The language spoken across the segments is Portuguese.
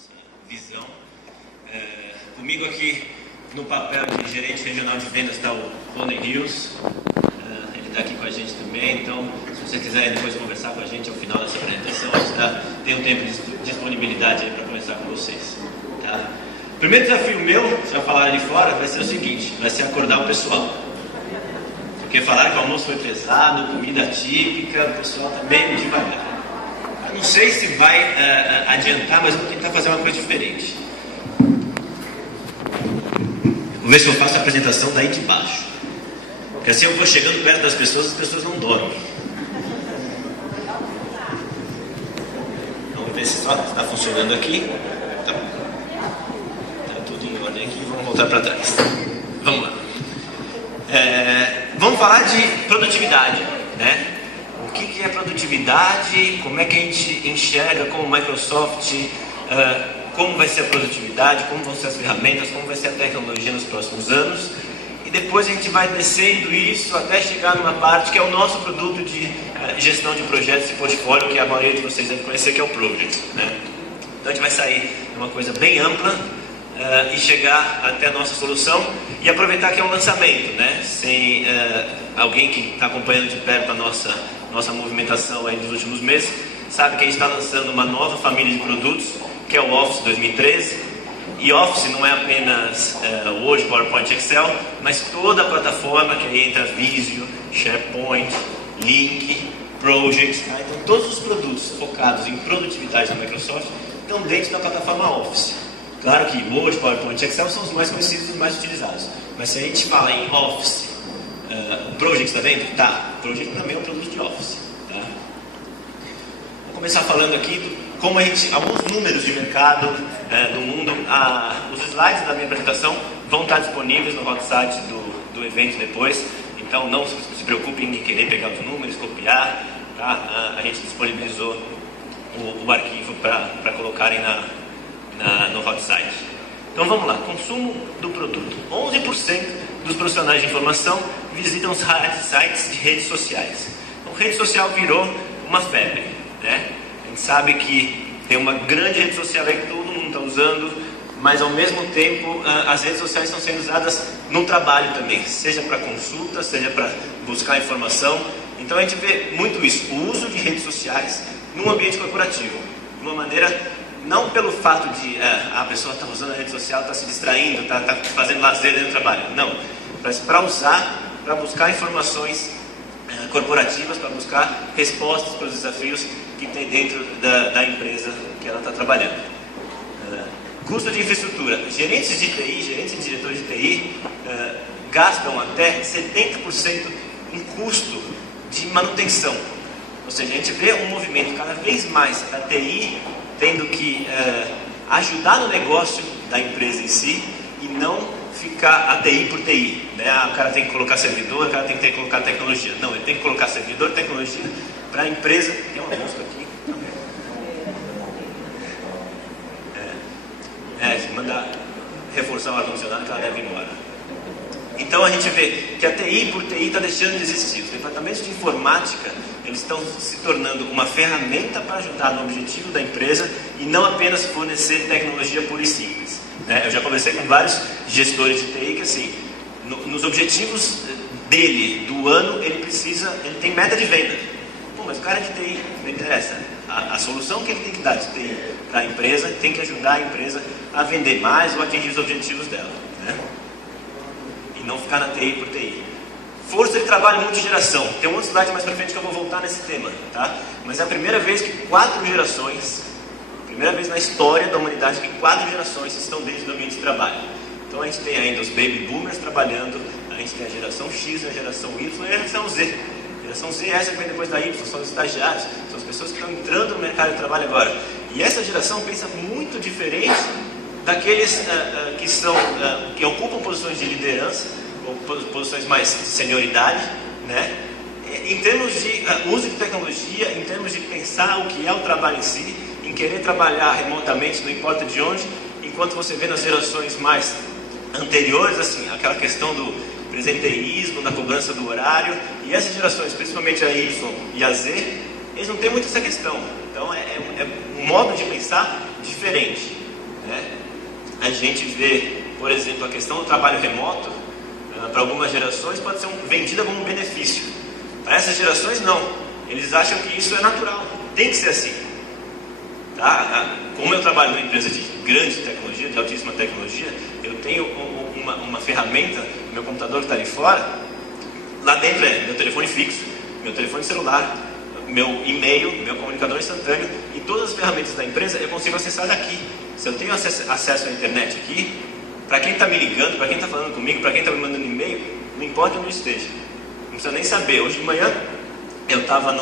nossa visão. Comigo aqui no papel de gerente regional de vendas está o Rony Hills. Ele está aqui com a gente também, então se vocês quiserem depois conversar com a gente ao final dessa apresentação, a gente tem um tempo de disponibilidade aí para conversar com vocês. Tá? O primeiro desafio meu, já falaram ali fora, vai ser o seguinte, vai ser acordar o pessoal. Porque falaram que o almoço foi pesado, comida típica, o pessoal está bem devagar. Eu não sei se vai adiantar, mas vou tentar fazer uma coisa diferente. Vou ver se eu faço a apresentação daí de baixo. Porque assim eu vou chegando perto das pessoas, as pessoas não dormem. Vamos ver se está funcionando aqui. Tá tudo em ordem aqui, vamos voltar para trás. Vamos lá. Vamos falar de produtividade, né? O que é produtividade, como é que a gente enxerga como Microsoft, como vai ser a produtividade, como vão ser as ferramentas, como vai ser a tecnologia nos próximos anos. E depois a gente vai descendo isso até chegar numa parte que é o nosso produto de gestão de projetos e portfólio, que a maioria de vocês deve conhecer, que é o Project, né? Então a gente vai sair de uma coisa bem ampla e chegar até a nossa solução e aproveitar que é um lançamento, né? Sem alguém que está acompanhando de perto a nossa movimentação aí nos últimos meses, sabe que a gente está lançando uma nova família de produtos, que é o Office 2013. E Office não é apenas Word, PowerPoint, Excel, mas toda a plataforma que aí entra Visio, SharePoint, Link, Project. Tá? Então todos os produtos focados em produtividade da Microsoft estão dentro da plataforma Office. Claro que Word, PowerPoint, Excel são os mais conhecidos e os mais utilizados. Mas se a gente fala em Office, o Project está dentro? Tá. O Project também é um produto de Office. Tá? Vou começar falando aqui como alguns números de mercado do mundo. Os slides da minha apresentação vão estar disponíveis no hot site do evento depois. Então não se preocupem em querer pegar os números, copiar. Tá? A gente disponibilizou o arquivo para colocarem no hot site. Então vamos lá, consumo do produto. 11% dos profissionais de informação visitam os sites de redes sociais. Então rede social virou uma febre, né? A gente sabe que tem uma grande rede social aí que todo mundo está usando, mas ao mesmo tempo as redes sociais estão sendo usadas no trabalho também, seja para consulta, seja para buscar informação. Então a gente vê muito isso, o uso de redes sociais num ambiente corporativo, de uma maneira, não pelo fato de a pessoa está usando a rede social, está se distraindo, está fazendo lazer dentro do trabalho, não, mas para usar, para buscar informações corporativas, para buscar respostas para os desafios que tem dentro da empresa que ela está trabalhando. Custo de infraestrutura. Gerentes de TI, gerentes e diretores de TI gastam até 70% em custo de manutenção. Ou seja, a gente vê um movimento cada vez mais da TI tendo que ajudar no negócio da empresa em si e não ficar a TI por TI, né? O cara tem que colocar servidor, o cara tem que colocar tecnologia. Não, ele tem que colocar servidor e tecnologia para a empresa. Tem uma música aqui. Se mandar reforçar o ar-condicionado, que ela deve ir embora. Então a gente vê que a TI por TI está deixando de existir. Os departamentos de informática, eles estão se tornando uma ferramenta para ajudar no objetivo da empresa e não apenas fornecer tecnologia pura e simples. Eu já conversei com vários gestores de TI que assim, nos objetivos dele, do ano, ele tem meta de venda. Pô, mas o cara de TI, não interessa. A solução que ele tem que dar de TI para a empresa tem que ajudar a empresa a vender mais ou atingir os objetivos dela, né? E não ficar na TI por TI. Força de trabalho multigeração. Tem um outro slide mais para frente que eu vou voltar nesse tema, tá? Mas é a primeira vez que 4 gerações, primeira vez na história da humanidade que 4 gerações estão dentro do ambiente de trabalho. Então a gente tem ainda os baby boomers trabalhando, a gente tem a geração X, a geração Y e a geração Z. A geração Z é essa que vem depois da Y, são os estagiários, são as pessoas que estão entrando no mercado de trabalho agora. E essa geração pensa muito diferente daqueles que ocupam posições de liderança, ou posições mais de senioridade, né? Em termos de uso de tecnologia, em termos de pensar o que é o trabalho em si, em querer trabalhar remotamente, não importa de onde, enquanto você vê nas gerações mais anteriores, assim, aquela questão do presenteísmo, da cobrança do horário, e essas gerações, principalmente a Y e a Z, eles não têm muito essa questão. Então é um modo de pensar diferente. né? A gente vê, por exemplo, a questão do trabalho remoto, para algumas gerações pode ser vendida como um benefício. Para essas gerações, não. Eles acham que isso é natural, tem que ser assim. Tá? Como eu trabalho numa empresa de grande tecnologia, de altíssima tecnologia, eu tenho uma ferramenta, meu computador que está ali fora, lá dentro é meu telefone fixo, meu telefone celular, meu e-mail, meu comunicador instantâneo, e todas as ferramentas da empresa eu consigo acessar daqui. Se eu tenho acesso à internet aqui, para quem está me ligando, para quem está falando comigo, para quem está me mandando e-mail, não importa onde eu esteja, não precisa nem saber. Hoje de manhã eu estava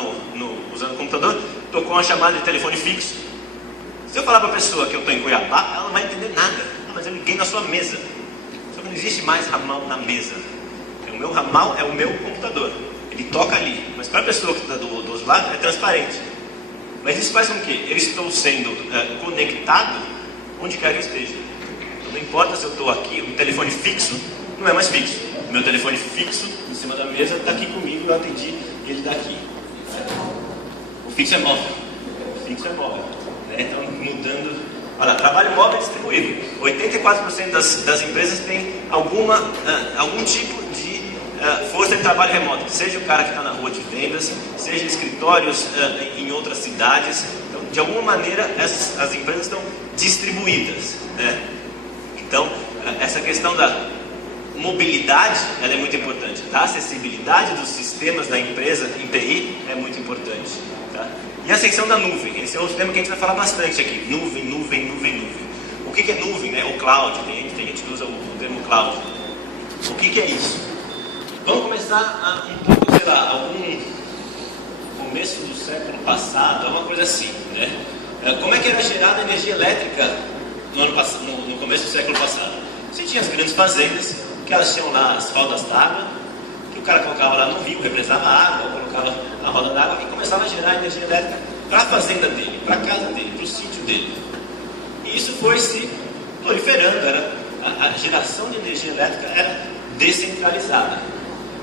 usando o computador, tocou uma chamada de telefone fixo. Se eu falar para a pessoa que eu estou em Cuiabá, ela não vai entender nada. Mas eu liguei na sua mesa. Só que não existe mais ramal na mesa. O meu ramal é o meu computador. Ele toca ali. Mas para a pessoa que está do outro lado, é transparente. Mas isso faz com que eu estou sendo conectado onde quer que eu esteja. Então, não importa se eu estou aqui, o telefone fixo não é mais fixo. O meu telefone fixo, em cima da mesa, está aqui comigo, eu atendi e ele está aqui. O fixo é móvel. O fixo é móvel. Então, mudando. Olha, trabalho móvel distribuído. 84% das empresas têm algum tipo de força de trabalho remoto. Seja o cara que está na rua de vendas, seja escritórios em outras cidades. Então, de alguma maneira, as empresas estão distribuídas, né? Então, essa questão da mobilidade, ela é muito importante. A acessibilidade dos sistemas da empresa em TI é muito importante. Tá? E a ascensão da nuvem, esse é outro tema que a gente vai falar bastante aqui. Nuvem, nuvem, nuvem, nuvem. O que é nuvem, né? O cloud, tem gente que usa o termo cloud. O que é isso? Vamos começar um pouco, sei lá, algum começo do século passado, alguma coisa assim, né? Como é que era gerada a energia elétrica no começo do século passado? Você tinha as grandes fazendas, que elas tinham lá as rodas d'água, que o cara colocava lá no rio, represava água, colocava na roda d'água e começava a gerar energia elétrica para a fazenda dele, para a casa dele, para o sítio dele. E isso foi se proliferando, a geração de energia elétrica era descentralizada.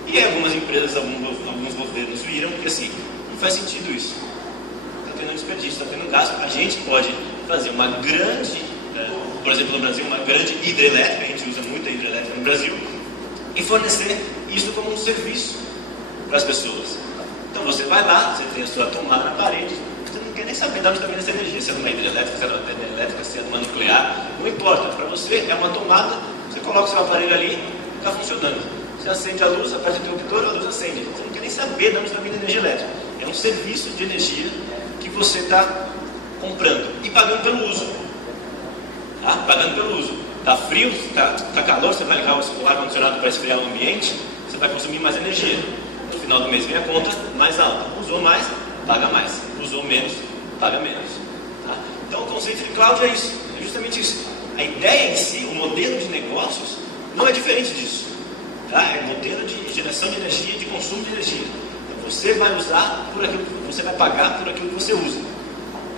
E aí algumas empresas, alguns governos viram que assim, não faz sentido isso. Está tendo desperdício, está tendo gasto. A gente pode fazer uma grande, por exemplo no Brasil, uma grande hidrelétrica, a gente usa muito a hidrelétrica no Brasil, e fornecer isso como um serviço para as pessoas. Então você vai lá, você tem a sua tomada na parede, você não quer nem saber de onde está vindo essa energia, se é uma hidrelétrica, se é uma termoelétrica, se é uma nuclear, não importa. Para você é uma tomada, você coloca o seu aparelho ali, está funcionando. Você acende a luz, aperta o interruptor, a luz acende. Você não quer nem saber de onde está vindo a energia elétrica. É um serviço de energia que você está comprando e pagando pelo uso. Tá? Pagando pelo uso. Está frio, está calor, você vai ligar o ar-condicionado para esfriar o ambiente, você vai consumir mais energia. No final do mês vem a conta mais alta. Usou mais, paga mais. Usou menos, paga menos. Tá? Então o conceito de cloud é isso. É justamente isso. A ideia em si, o modelo de negócios, não é diferente disso. Tá? É um modelo de geração de energia, de consumo de energia. Então você vai usar por aquilo que você vai pagar por aquilo que você usa.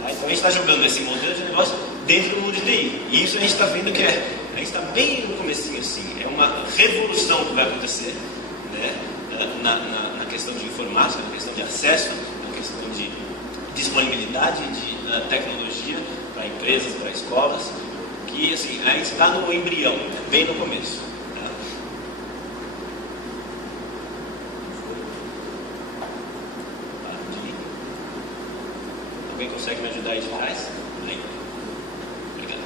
Tá? Então a gente está jogando esse modelo de negócio dentro do mundo de TI. E isso a gente está vendo que a gente está bem no comecinho assim. É uma revolução que vai acontecer, né? na questão de informática, na questão de acesso, na questão de disponibilidade de tecnologia para empresas, para escolas, que assim, a gente está no embrião, bem no começo. Alguém consegue me ajudar aí de trás? Obrigado.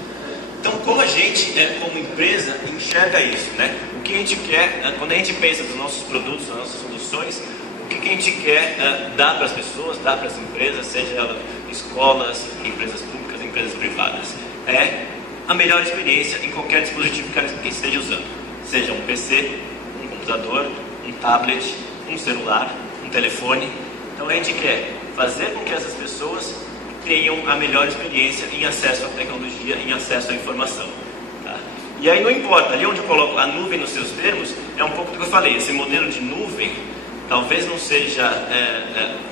Então, como a gente, como empresa, enxerga isso, né? O que a gente quer, quando a gente pensa nos nossos produtos, nas nossas soluções, o que a gente quer dar para as pessoas, dar para as empresas, seja elas escolas, empresas públicas, empresas privadas, é a melhor experiência em qualquer dispositivo que esteja usando. Seja um PC, um computador, um tablet, um celular, um telefone. Então, a gente quer fazer com que essas pessoas tenham a melhor experiência em acesso à tecnologia, em acesso à informação. Tá? E aí não importa, ali onde eu coloco a nuvem nos seus termos, é um pouco do que eu falei, esse modelo de nuvem talvez não seja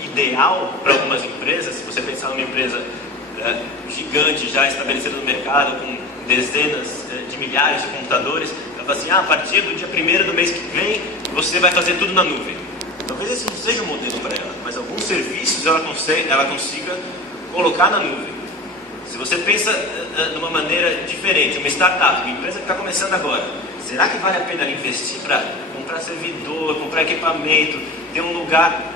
ideal para algumas empresas. Se você pensar numa empresa gigante, já estabelecida no mercado, com dezenas de milhares de computadores, ela fala assim, a partir do dia 1º do mês que vem, você vai fazer tudo na nuvem. Talvez esse não seja o modelo para ela, mas alguns serviços ela consiga colocar na nuvem. Se você pensa de uma maneira diferente, uma startup, uma empresa que está começando agora, será que vale a pena investir para comprar servidor, comprar equipamento, ter um lugar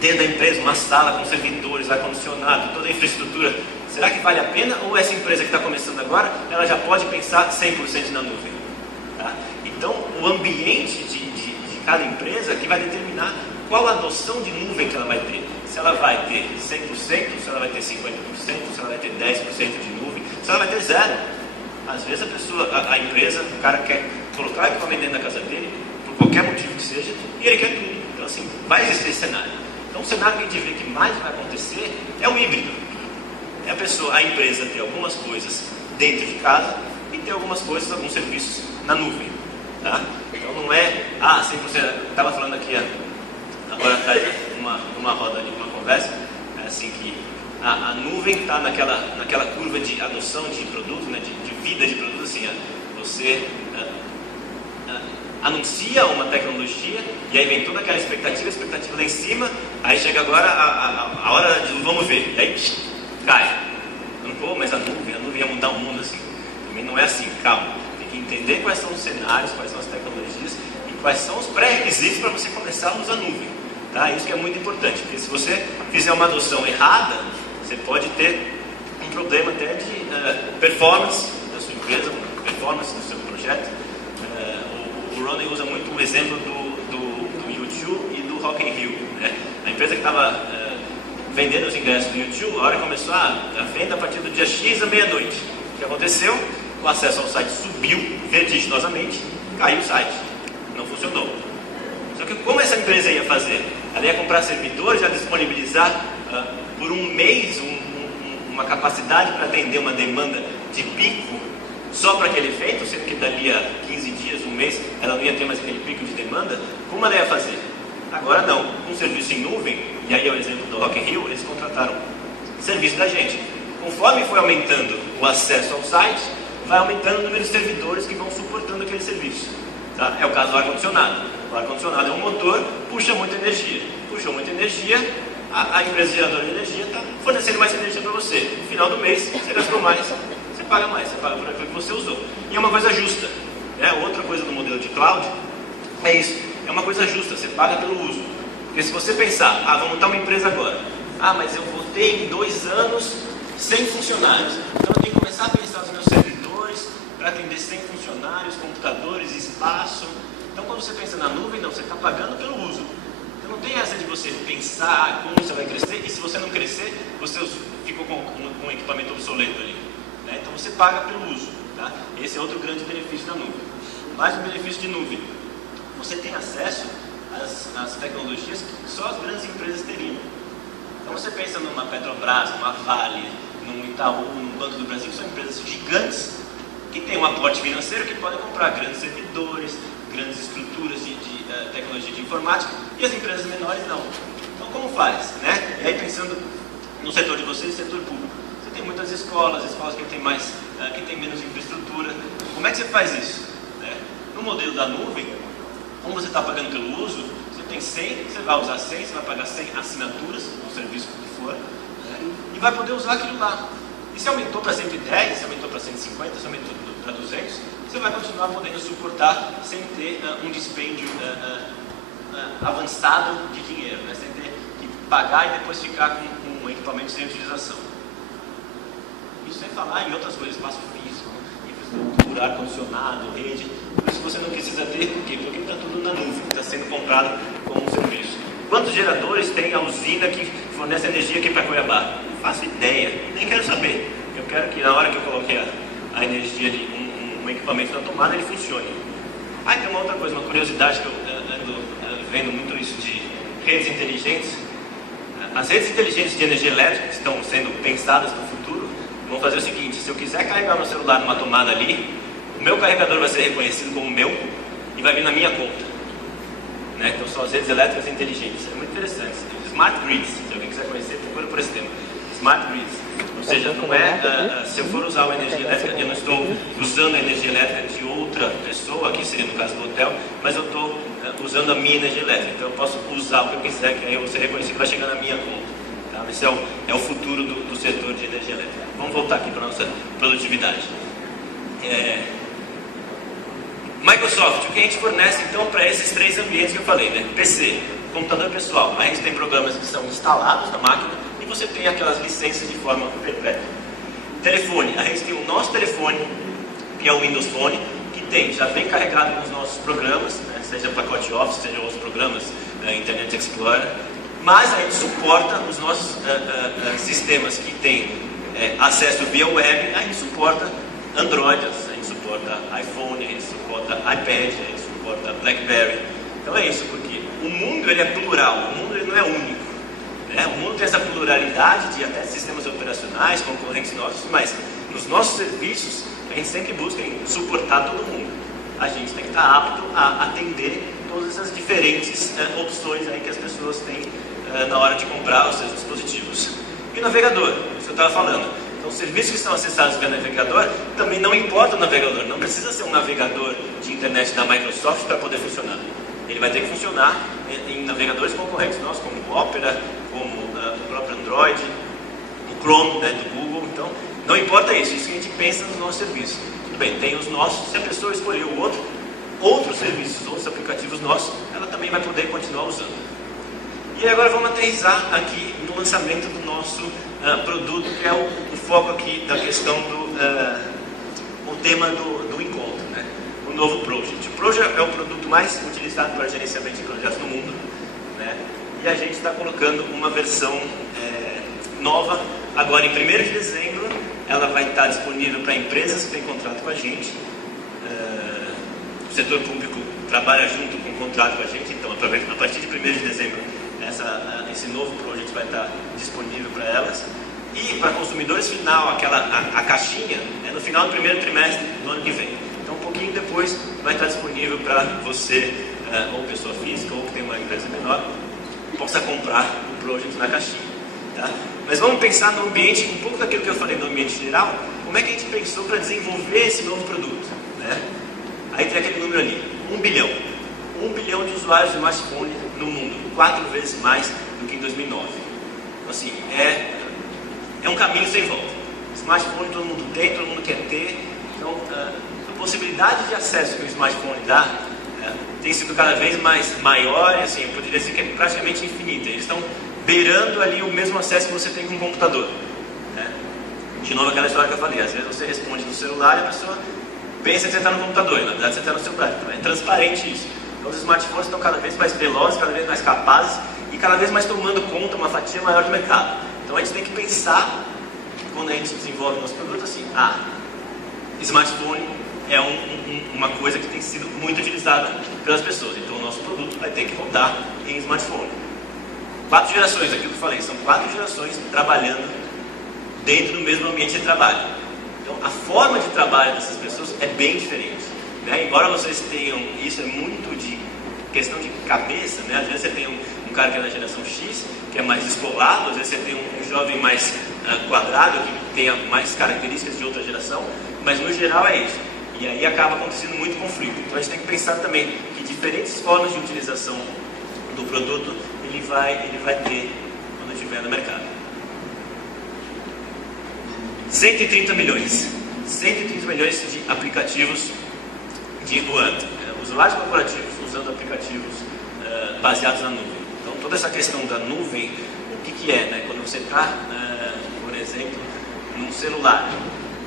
dentro da empresa, uma sala com servidores, ar-condicionado, toda a infraestrutura? Será que vale a pena? Ou essa empresa que está começando agora, ela já pode pensar 100% na nuvem? Tá? Então, o ambiente de cada empresa que vai determinar qual a noção de nuvem que ela vai ter. Se ela vai ter 100%, se ela vai ter 50%, se ela vai ter 10% de nuvem, se ela vai ter zero. Às vezes a empresa, o cara quer colocar equipamento dentro da casa dele, por qualquer motivo que seja, e ele quer tudo. Então assim, vai existir esse cenário. Então o cenário que a gente vê que mais vai acontecer é o híbrido. É a empresa ter algumas coisas dentro de casa e ter algumas coisas, alguns serviços na nuvem. Tá? Então não é, 100%, estava falando aqui agora atrás, uma roda ali, uma conversa, é assim que a nuvem está naquela curva de adoção de produto, né, de vida de produto, assim, você anuncia uma tecnologia e aí vem toda aquela expectativa lá em cima, aí chega agora a hora de vamos ver, e aí cai. Pô, mas a nuvem ia mudar o mundo assim. Também não é assim, calma. Tem que entender quais são os cenários, quais são as tecnologias e quais são os pré-requisitos para você começar a usar a nuvem. Tá? Isso que é muito importante, porque se você fizer uma adoção errada, você pode ter um problema até de performance da sua empresa, performance do seu projeto. O Ronnie usa muito o exemplo do YouTube e do Rock in Rio. Né? A empresa que estava vendendo os ingressos do YouTube, a hora que começou a venda a partir do dia X à meia-noite. O que aconteceu? O acesso ao site subiu vertiginosamente, caiu o site. Não funcionou. Só que como essa empresa ia fazer? Ela ia comprar servidores, ia disponibilizar por um mês uma capacidade para atender uma demanda de pico só para aquele efeito, sendo que dali a 15 dias, um mês, ela não ia ter mais aquele pico de demanda. Como ela ia fazer? Agora não, um serviço em nuvem, e aí é o exemplo do Rock in Rio, eles contrataram serviço da gente. Conforme foi aumentando o acesso ao site, vai aumentando o número de servidores que vão suportando aquele serviço. Tá? É o caso do ar-condicionado. O ar-condicionado é um motor, puxa muita energia. Puxou muita energia, a empresa geradora de energia está fornecendo mais energia para você. No final do mês, você gastou mais, você paga mais, você paga por aquilo que você usou. E é uma coisa justa. Né? Outra coisa do modelo de cloud é isso. É uma coisa justa, você paga pelo uso. Porque se você pensar, vou montar uma empresa agora. Mas eu vou ter em 2 anos 100 funcionários. Então eu tenho que começar a pensar nos meus servidores para atender 100 funcionários, computadores, espaço. Então quando você pensa na nuvem, não, você está pagando pelo uso. Então não tem essa de você pensar como você vai crescer e se você não crescer, você ficou com um equipamento obsoleto ali. Né? Então você paga pelo uso. Tá? Esse é outro grande benefício da nuvem. Mais um benefício de nuvem. Você tem acesso às tecnologias que só as grandes empresas teriam. Então você pensa numa Petrobras, numa Vale, num Itaú, num Banco do Brasil, que são empresas gigantes que têm um aporte financeiro que podem comprar grandes servidores, grandes estruturas de tecnologia de informática, e as empresas menores não. Então como faz? Né? E aí pensando no setor de vocês, setor público. Você tem muitas escolas que têm menos infraestrutura. Como é que você faz isso? Né? No modelo da nuvem, como você está pagando pelo uso, você tem 100, você vai usar 100, você vai pagar 100 assinaturas, o serviço que for, né? E vai poder usar aquilo lá. E se aumentou para 110, se aumentou para 150, se aumentou para 200, você vai continuar podendo suportar sem ter um dispêndio avançado de dinheiro, né? Sem ter que pagar e depois ficar com um equipamento sem utilização. Isso sem falar em outras coisas, espaço físico, infraestrutura, ar-condicionado, rede. Por isso você não precisa ter, por quê? Porque está tudo na nuvem, está sendo comprado como um serviço. Quantos geradores tem a usina que fornece energia aqui para Cuiabá? Não faço ideia, nem quero saber. Eu quero que na hora que eu coloquei a energia de um equipamento na tomada, ele funcione. Tem uma outra coisa, uma curiosidade que eu ando vendo muito isso de redes inteligentes. As redes inteligentes de energia elétrica que estão sendo pensadas no futuro vão fazer o seguinte: se eu quiser carregar meu celular numa tomada ali, o meu carregador vai ser reconhecido como meu e vai vir na minha conta. Né? Então são as redes elétricas inteligentes. É muito interessante. Smart Grids, se alguém quiser conhecer, procura por esse tema. Smart Grids. Ou seja, não é, se eu for usar a energia elétrica, eu não estou usando a energia elétrica de outra pessoa, que seria no caso do hotel, mas eu estou usando a minha energia elétrica. Então eu posso usar o que eu quiser, que aí eu vou ser reconhecido, vai chegar na minha conta. Tá? Esse é o futuro do setor de energia elétrica. Vamos voltar aqui para a nossa produtividade. Microsoft, o que a gente fornece então para esses três ambientes que eu falei, né? PC, computador pessoal, a gente tem programas que são instalados na máquina e você tem aquelas licenças de forma perpétua. Telefone, a gente tem o nosso telefone, que é o Windows Phone, que já vem carregado com os nossos programas, né? Seja pacote Office, seja outros programas, Internet Explorer, mas a gente suporta os nossos sistemas que têm acesso via web, a gente suporta Android, a gente suporta iPhone, a gente suporta iPad, a gente suporta BlackBerry. Então é isso, porque o mundo ele é plural, o mundo ele não é único, né? O mundo tem essa pluralidade de até sistemas operacionais, concorrentes nossos, mas nos nossos serviços a gente sempre busca suportar todo mundo. A gente tem que estar apto a atender todas essas diferentes opções aí que as pessoas têm na hora de comprar os seus dispositivos. E o navegador, isso que eu estava falando. Então, os serviços que são acessados pelo navegador, também não importa o navegador, não precisa ser um navegador de internet da Microsoft para poder funcionar. Ele vai ter que funcionar em navegadores concorrentes nossos, como o Opera, como o próprio Android, o Chrome, né, do Google. Então, não importa isso que a gente pensa nos nossos serviços. Tudo bem, tem os nossos, se a pessoa escolher o outros serviços, outros aplicativos nossos, ela também vai poder continuar usando. E agora vamos aterrissar aqui no lançamento do nosso produto, que é o foco aqui da questão o tema do encontro, né? O novo Project. O Project é o produto mais utilizado para gerenciamento de projetos no mundo, né? E a gente está colocando uma versão nova, agora em 1º de dezembro, ela vai estar disponível para empresas que têm contrato com a gente. O setor público trabalha junto com o contrato com a gente, então a partir de 1º de dezembro esse novo projeto vai estar disponível para elas. E para consumidores final, a caixinha é no final do 1º trimestre do ano que vem. Então um pouquinho depois vai estar disponível para você, ou pessoa física, ou que tem uma empresa menor, possa comprar o projeto na caixinha. Tá? Mas vamos pensar no ambiente, um pouco daquilo que eu falei no ambiente geral, como é que a gente pensou para desenvolver esse novo produto, né? Aí tem aquele número ali, 1 bilhão. 1 bilhão de usuários de smartphone no mundo, 4 vezes mais do que em 2009. Então, assim, é um caminho sem volta. Smartphone todo mundo tem, todo mundo quer ter. Então, a possibilidade de acesso que o smartphone dá tem sido cada vez mais maior, assim, eu poderia dizer que é praticamente infinita. Eles estão beirando ali o mesmo acesso que você tem com o computador, né? De novo aquela história que eu falei, às vezes você responde no celular e a pessoa pensa que você está no computador, e na verdade você está no celular. Então é transparente isso. Então os smartphones estão cada vez mais velozes, cada vez mais capazes e cada vez mais tomando conta, uma fatia maior do mercado. Então a gente tem que pensar, quando a gente desenvolve nosso produto, assim, smartphone é uma coisa que tem sido muito utilizada pelas pessoas, então o nosso produto vai ter que rodar em smartphone. 4 gerações, aquilo que eu falei, são 4 gerações trabalhando dentro do mesmo ambiente de trabalho. Então a forma de trabalho dessas pessoas é bem diferente, né? Embora vocês tenham, isso é muito de questão de cabeça, né? Às vezes você tem um cara que é da geração X, que é mais descolado, às vezes você tem um jovem mais quadrado, que tenha mais características de outra geração, mas no geral é isso. E aí acaba acontecendo muito conflito. Então a gente tem que pensar também que diferentes formas de utilização do produto ele vai ter quando estiver no mercado. 130 milhões de aplicativos de usuários corporativos usando aplicativos baseados na nuvem. Então toda essa questão da nuvem, o que é, né? Quando você está, por exemplo, num celular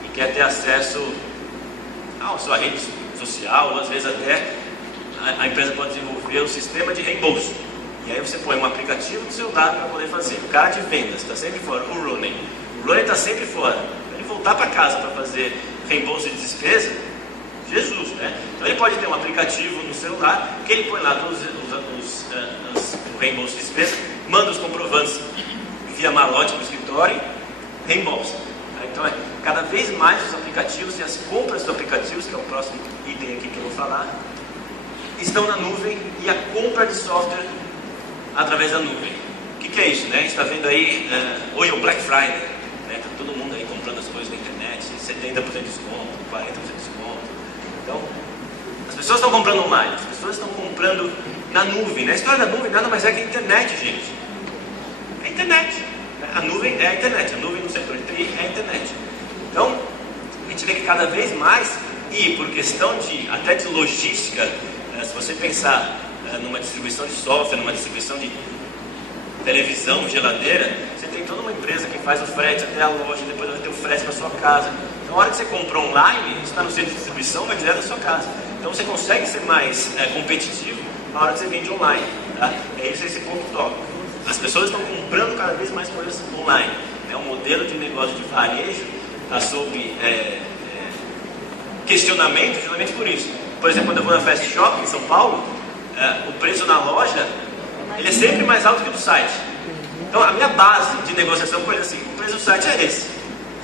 e quer ter acesso à sua rede social, ou às vezes até a empresa pode desenvolver um sistema de reembolso. E aí você põe um aplicativo no celular para poder fazer. O cara de vendas está sempre fora, o Rooney está sempre fora. Para ele voltar para casa para fazer reembolso de despesa, Jesus, né? Então ele pode ter um aplicativo no celular que ele põe lá todos o reembolso de despesa, manda os comprovantes via malote para o escritório, reembolsa. Então cada vez mais os aplicativos e as compras dos aplicativos, que é o próximo item aqui que eu vou falar, estão na nuvem, e a compra de software através da nuvem. O que é isso, né? A gente está vendo aí, hoje é o Black Friday, né? Tá todo mundo aí comprando as coisas na internet, 70% de desconto, 40% de desconto. Então, as pessoas estão comprando online, as pessoas estão comprando na nuvem, né? A história da nuvem nada mais é que a internet, gente. É a internet. a nuvem é a internet, a nuvem no setor de TI é a internet. Então, a gente vê que cada vez mais, e por questão até de logística, se você pensar numa distribuição de software, numa distribuição de televisão, geladeira, você tem toda uma empresa que faz o frete até a loja, depois vai ter o frete para sua casa. Então, na hora que você compra online, você está no centro de distribuição, vai direto da sua casa. Então, você consegue ser mais competitivo na hora que você vende online. Tá? É esse ponto top. As pessoas estão comprando cada vez mais coisas online. O modelo de negócio de varejo está sob questionamento justamente por isso. Por exemplo, quando eu vou na Fast Shop em São Paulo, o preço na loja ele é sempre mais alto que o do site. Então a minha base de negociação foi assim: o preço do site é esse.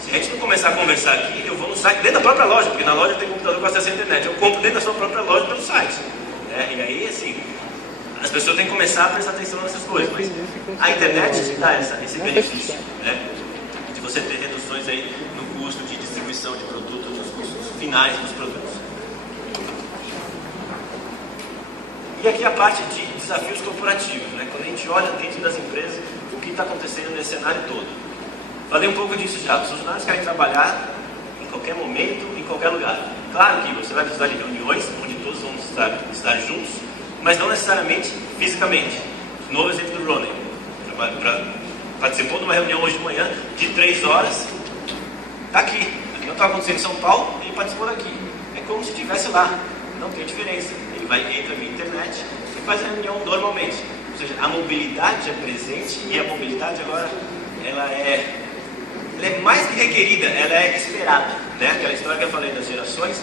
Se a gente não começar a conversar aqui, eu vou no site dentro da própria loja, porque na loja tem computador com acesso à internet. Eu compro dentro da sua própria loja pelo site. E aí, assim, as pessoas têm que começar a prestar atenção nessas coisas. Mas a internet te dá esse benefício, de você ter reduções aí no custo de distribuição de produtos, nos custos finais dos produtos. E aqui a parte de desafios corporativos, quando a gente olha dentro das empresas o que está acontecendo nesse cenário todo. Falei um pouco disso já. Os funcionários querem trabalhar em qualquer momento, em qualquer lugar. Claro que você vai precisar de reuniões onde todos vão estar juntos, mas não necessariamente fisicamente. Novo exemplo do Ronnie. Participou de uma reunião hoje de manhã de 3 horas. Está aqui. Não estava acontecendo em São Paulo, ele participou daqui. É como se estivesse lá. Não tem diferença. Ele entra via internet e faz a reunião normalmente. Ou seja, a mobilidade é presente e a mobilidade agora ela é mais que requerida, ela é esperada. Aquela história que eu falei das gerações,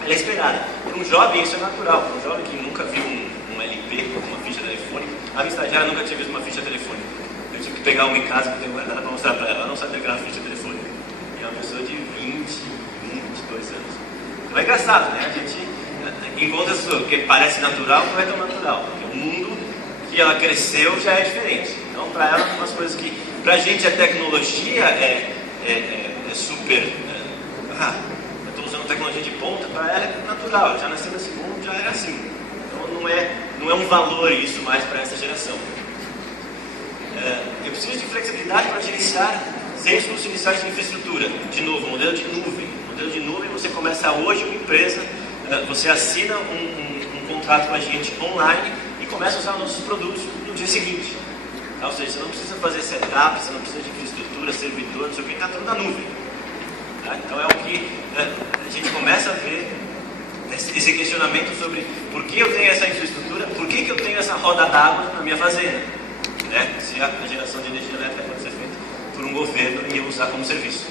ela é esperada. Para um jovem isso é natural. Para um jovem que nunca viu um LP, uma ficha telefônica, a minha estagiária nunca tinha visto uma ficha telefônica. Eu tive que pegar uma em casa que eu tenho guardada para mostrar para ela. Ela não sabia que era uma ficha telefônica. E é uma pessoa de 22 anos. Então é engraçado, A gente encontra isso que parece natural, não é tão natural. Porque o mundo que ela cresceu já é diferente. Então, para ela, umas coisas que para a gente a tecnologia é super. Eu estou usando tecnologia de ponta, para ela é natural. Ela já nasceu nesse mundo, já era assim. Então, não é um valor isso mais para essa geração. Eu preciso de flexibilidade para gerenciar sem os custos iniciais de infraestrutura. De novo, modelo de nuvem. Modelo de nuvem, você começa hoje uma empresa. Você assina um contrato com a gente online e começa a usar nossos produtos no dia seguinte. Ou seja, você não precisa fazer setup, você não precisa de infraestrutura, servidor, não sei o que, está tudo na nuvem. Então é o que a gente começa a ver esse questionamento sobre por que eu tenho essa infraestrutura, por que eu tenho essa roda d'água na minha fazenda. Se a geração de energia elétrica pode ser feita por um governo e eu usar como serviço.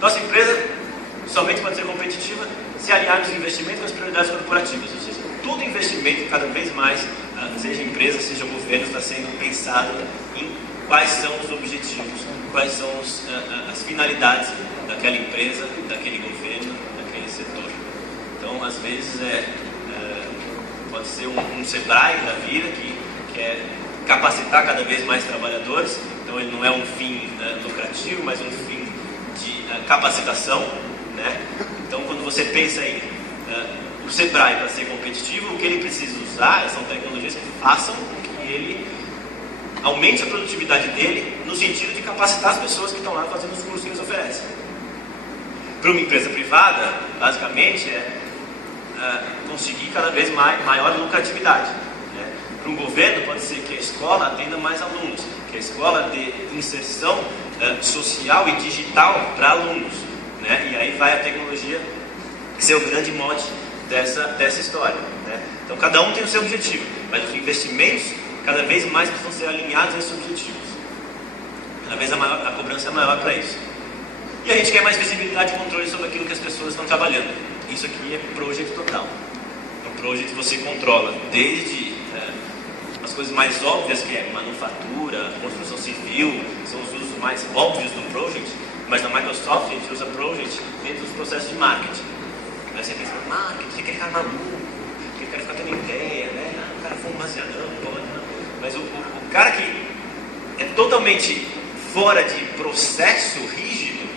Nossa empresa somente pode ser competitiva se aliarmos o investimento com as prioridades corporativas, ou seja, todo investimento cada vez mais, seja empresa, seja governo, está sendo pensado em quais são os objetivos, quais são as finalidades daquela empresa, daquele governo, daquele setor. Então, às vezes, pode ser um Sebrae da vida que quer capacitar cada vez mais trabalhadores, então ele não é um fim lucrativo, mas um fim de capacitação. Então, quando você pensa em o Sebrae para ser competitivo, o que ele precisa usar são tecnologias que façam com que ele aumente a produtividade dele no sentido de capacitar as pessoas que estão lá fazendo os cursos que eles oferecem. Para uma empresa privada, basicamente, conseguir cada vez maior lucratividade. Para um governo, pode ser que a escola atenda mais alunos, que a escola dê inserção social e digital para alunos. E aí vai a tecnologia ser o grande mote dessa história. Então cada um tem o seu objetivo, mas os investimentos cada vez mais precisam ser alinhados a esses objetivos. Cada vez a cobrança é maior para isso. E a gente quer mais visibilidade e controle sobre aquilo que as pessoas estão trabalhando. Isso aqui é Project total. No Project você controla desde as coisas mais óbvias, que é manufatura, construção civil, são os usos mais óbvios do Project. Mas na Microsoft a gente usa Project dentro dos processos de marketing. Aí você pensa, marketing, aquele cara maluco, aquele cara fica tendo ideia, o cara foi um baseadão, pode não. Mas o cara que é totalmente fora de processo rígido,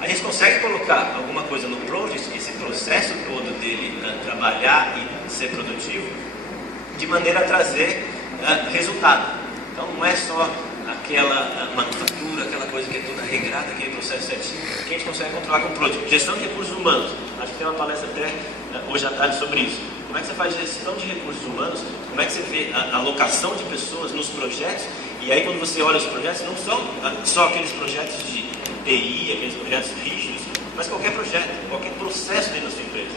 a gente consegue colocar alguma coisa no Project, esse processo todo dele trabalhar e ser produtivo, de maneira a trazer resultado. Então não é só aquela manufatura, aquela coisa que é toda regrada, aquele processo certinho, que a gente consegue controlar com o Product. Gestão de recursos humanos. Acho que tem uma palestra até hoje à tarde sobre isso. Como é que você faz gestão de recursos humanos? Como é que você vê a alocação de pessoas nos projetos? E aí quando você olha os projetos, não são só aqueles projetos de TI, aqueles projetos rígidos, mas qualquer projeto, qualquer processo dentro da sua empresa.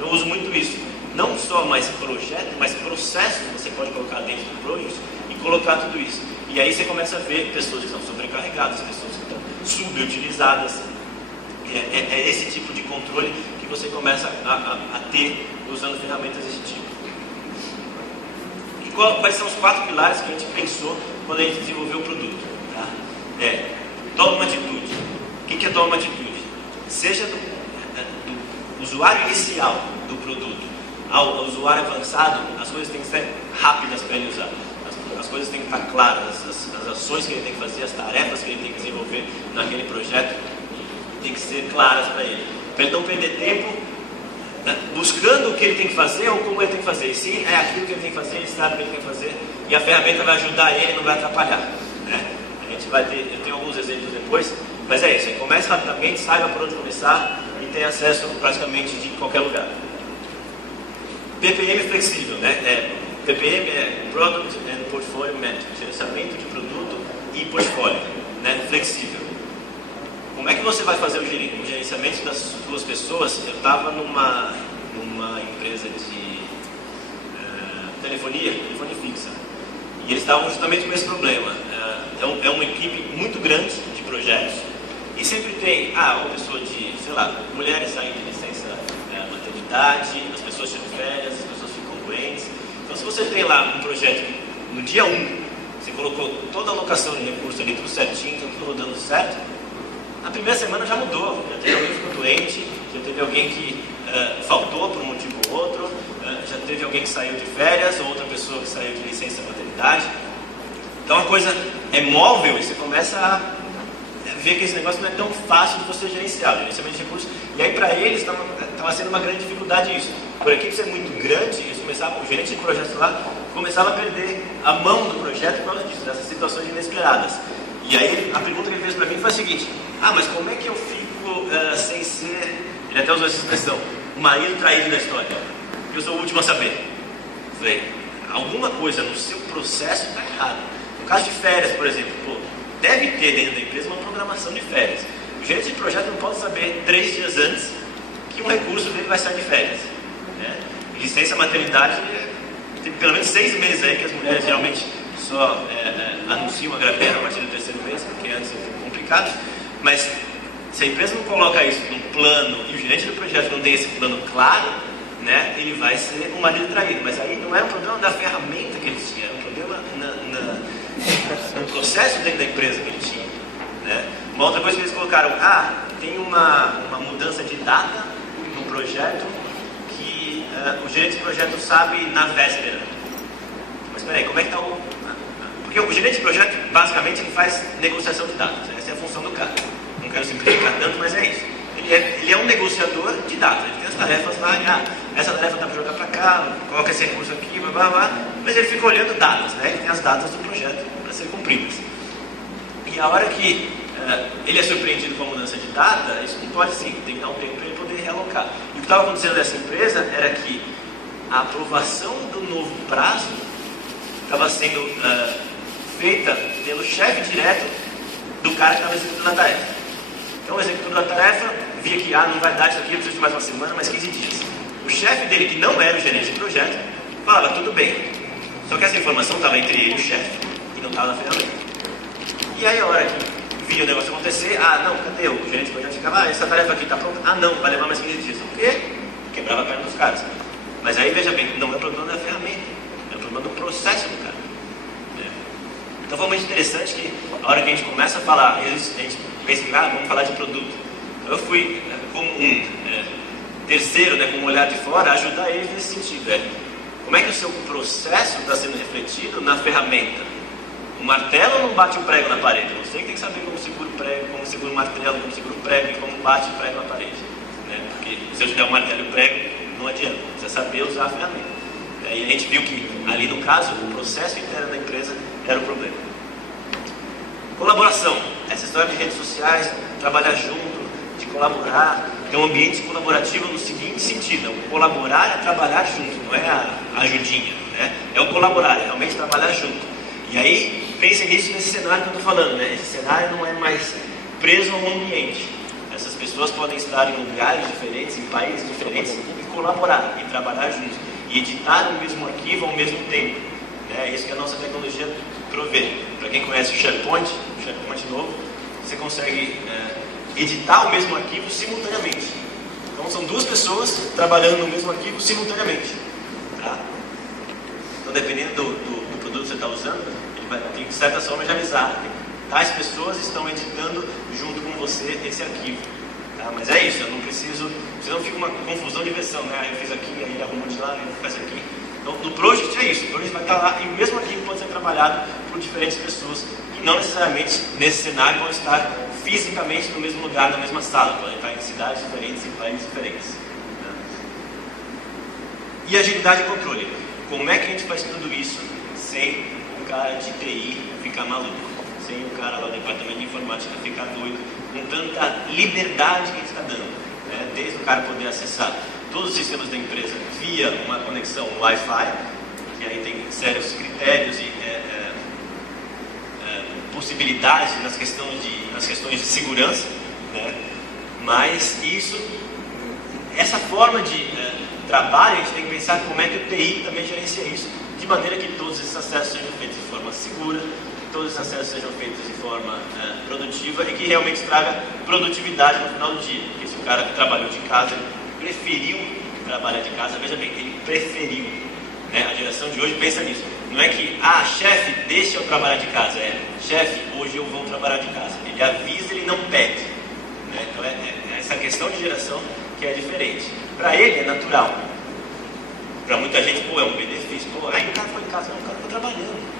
Eu uso muito isso. Não só mais projeto, mas processo você pode colocar dentro do Project e colocar tudo isso. E aí você começa a ver pessoas que estão sobrecarregadas, pessoas que estão subutilizadas. É esse tipo de controle que você começa a ter usando ferramentas desse tipo. E quais são os 4 pilares que a gente pensou quando a gente desenvolveu o produto? Tá? Toma uma atitude. O que é toma uma atitude? Seja do usuário inicial do produto ao usuário avançado, as coisas têm que ser rápidas para ele usar. As coisas têm que estar claras, as ações que ele tem que fazer, as tarefas que ele tem que desenvolver naquele projeto tem que ser claras para ele. Para ele não perder tempo buscando o que ele tem que fazer ou como ele tem que fazer. E sim, é aquilo que ele tem que fazer, ele sabe o que ele tem que fazer e a ferramenta vai ajudar ele, não vai atrapalhar. Né? A gente vai ter, eu tenho alguns exemplos depois, mas é isso, aí comece rapidamente, saiba por onde começar e tenha acesso praticamente de qualquer lugar. PPM flexível, né? PPM é Product and Portfolio Management, gerenciamento de produto e portfólio, né? Flexível. Como é que você vai fazer o gerenciamento das suas pessoas? Eu estava numa empresa de telefonia fixa, e eles estavam justamente com esse problema. É uma equipe muito grande de projetos, e sempre tem uma pessoa de, sei lá, mulheres saindo de licença maternidade, as pessoas tiram férias, as pessoas ficam doentes. Então, se você tem lá um projeto que no dia 1 você colocou toda a alocação de recursos ali, tudo certinho, tudo rodando certo, na primeira semana já mudou. Já teve alguém que ficou doente, já teve alguém que faltou por um motivo ou outro, já teve alguém que saiu de férias, ou outra pessoa que saiu de licença maternidade. Então a coisa é móvel e você começa a ver que esse negócio não é tão fácil de você gerenciar, o gerenciamento de recursos. E aí para eles estava sendo uma grande dificuldade isso. Por a equipe ser muito grande, o gerente de projetos lá começava a perder a mão do projeto por causa disso, dessas situações inesperadas. E aí a pergunta que ele fez para mim foi a seguinte: mas como é que eu fico sem ser, ele até usou essa expressão, o marido traído da história? Eu sou o último a saber. Eu falei, alguma coisa no seu processo está errado. No caso de férias, por exemplo, deve ter dentro da empresa uma programação de férias. O gerente de projeto não pode saber 3 dias antes que um recurso dele vai sair de férias. Né? Licença maternidade tem pelo menos 6 meses aí que as mulheres geralmente só anunciam a gravidez a partir do 3º mês, porque antes é complicado. Mas se a empresa não coloca isso num plano e o gerente do projeto não tem esse plano claro, né, ele vai ser um marido traído. Mas aí não é um problema da ferramenta que ele tinha, é um problema no processo dentro da empresa que ele tinha. Né? Uma outra coisa que eles colocaram, tem uma mudança de data no projeto que o gerente do projeto sabe na véspera. Mas peraí, como é que está o... Porque o gerente de projeto, basicamente, ele faz negociação de datas. Essa é a função do cara. Não quero simplificar tanto, mas é isso. Ele é um negociador de datas. Ele tem as tarefas lá, essa tarefa dá para jogar para cá, coloca esse recurso aqui, blá, blá, blá. Mas ele fica olhando datas, né? Ele tem as datas do projeto para serem cumpridas. E a hora que ele é surpreendido com a mudança de data, isso não pode sim, tem que dar um tempo para ele poder realocar. E o que estava acontecendo nessa empresa era que a aprovação do novo prazo estava sendo feita pelo chefe direto do cara que estava executando a tarefa. Então o executor da tarefa via que não vai dar isso aqui, eu preciso de mais uma semana, mais 15 dias. O chefe dele, que não era o gerente de projeto, falava, tudo bem. Só que essa informação estava entre ele e o chefe, e não estava na ferramenta. E aí a hora que via o negócio acontecer, não, cadê o gerente de projeto? Ficava, essa tarefa aqui está pronta? Não, vai levar mais 15 dias. Por quê? Quebrava a perna dos caras. Mas aí, veja bem, não é o problema da ferramenta, é o problema do processo do cara. Então foi muito interessante que a hora que a gente começa a falar, a gente pensa que vamos falar de produto. Eu fui como um terceiro, com um olhar de fora, ajudar eles nesse sentido. Como é que o seu processo está sendo refletido na ferramenta? O martelo não bate o prego na parede. Você que tem que saber como segura o prego, como segura o martelo, como segura o prego e como bate o prego na parede. Porque se eu te der o martelo e o prego, não adianta. Você precisa saber usar a ferramenta. E a gente viu que ali no caso, o processo interno da empresa era o problema. Colaboração, essa história de redes sociais, trabalhar junto, de colaborar, ter um ambiente colaborativo no seguinte sentido: o colaborar é trabalhar junto, não é a ajudinha, né? É o colaborar, é realmente trabalhar junto. E aí, pensem nisso nesse cenário que eu estou falando, né? Esse cenário não é mais preso a um ambiente. Essas pessoas podem estar em lugares diferentes, em países diferentes, e colaborar, e trabalhar juntos, e editar o mesmo arquivo ao mesmo tempo. É isso que a nossa tecnologia provê. Para quem conhece o SharePoint novo, você consegue editar o mesmo arquivo simultaneamente. Então são duas pessoas trabalhando no mesmo arquivo simultaneamente. Tá? Então, dependendo do produto que você está usando, ele vai ter certas formas de avisar. Tais pessoas estão editando junto com você esse arquivo. Tá? Mas é isso, eu não preciso, senão fica uma confusão de versão, né? Eu fiz aqui, aí ele arruma de lá, ele faz aqui. Então, no Project é isso, o Project vai estar lá e o mesmo arquivo pode ser trabalhado por diferentes pessoas que não necessariamente nesse cenário vão estar fisicamente no mesmo lugar, na mesma sala, podem estar em cidades diferentes, em países diferentes. Né? E agilidade e controle. Como é que a gente faz tudo isso sem o cara de TI ficar maluco? Sem o cara lá do departamento de informática ficar doido, com tanta liberdade que a gente está dando, né? Desde o cara poder acessar todos os sistemas da empresa via uma conexão Wi-Fi, que aí tem sérios critérios e possibilidades nas questões de segurança, né? Mas essa forma de trabalho, a gente tem que pensar como é que o TI também gerencia isso, de maneira que todos esses acessos sejam feitos de forma segura, todos esses acessos sejam feitos de forma produtiva e que realmente traga produtividade no final do dia. Porque se o cara que trabalhou de casa preferiu trabalhar de casa, veja bem, ele preferiu. Né? A geração de hoje pensa nisso. Não é que, chefe, deixa eu trabalhar de casa. Chefe, hoje eu vou trabalhar de casa. Ele avisa, ele não pede. Né? Então é essa questão de geração que é diferente. Para ele é natural. Para muita gente, é um benefício. O cara ficou em casa, não, o cara ficou trabalhando.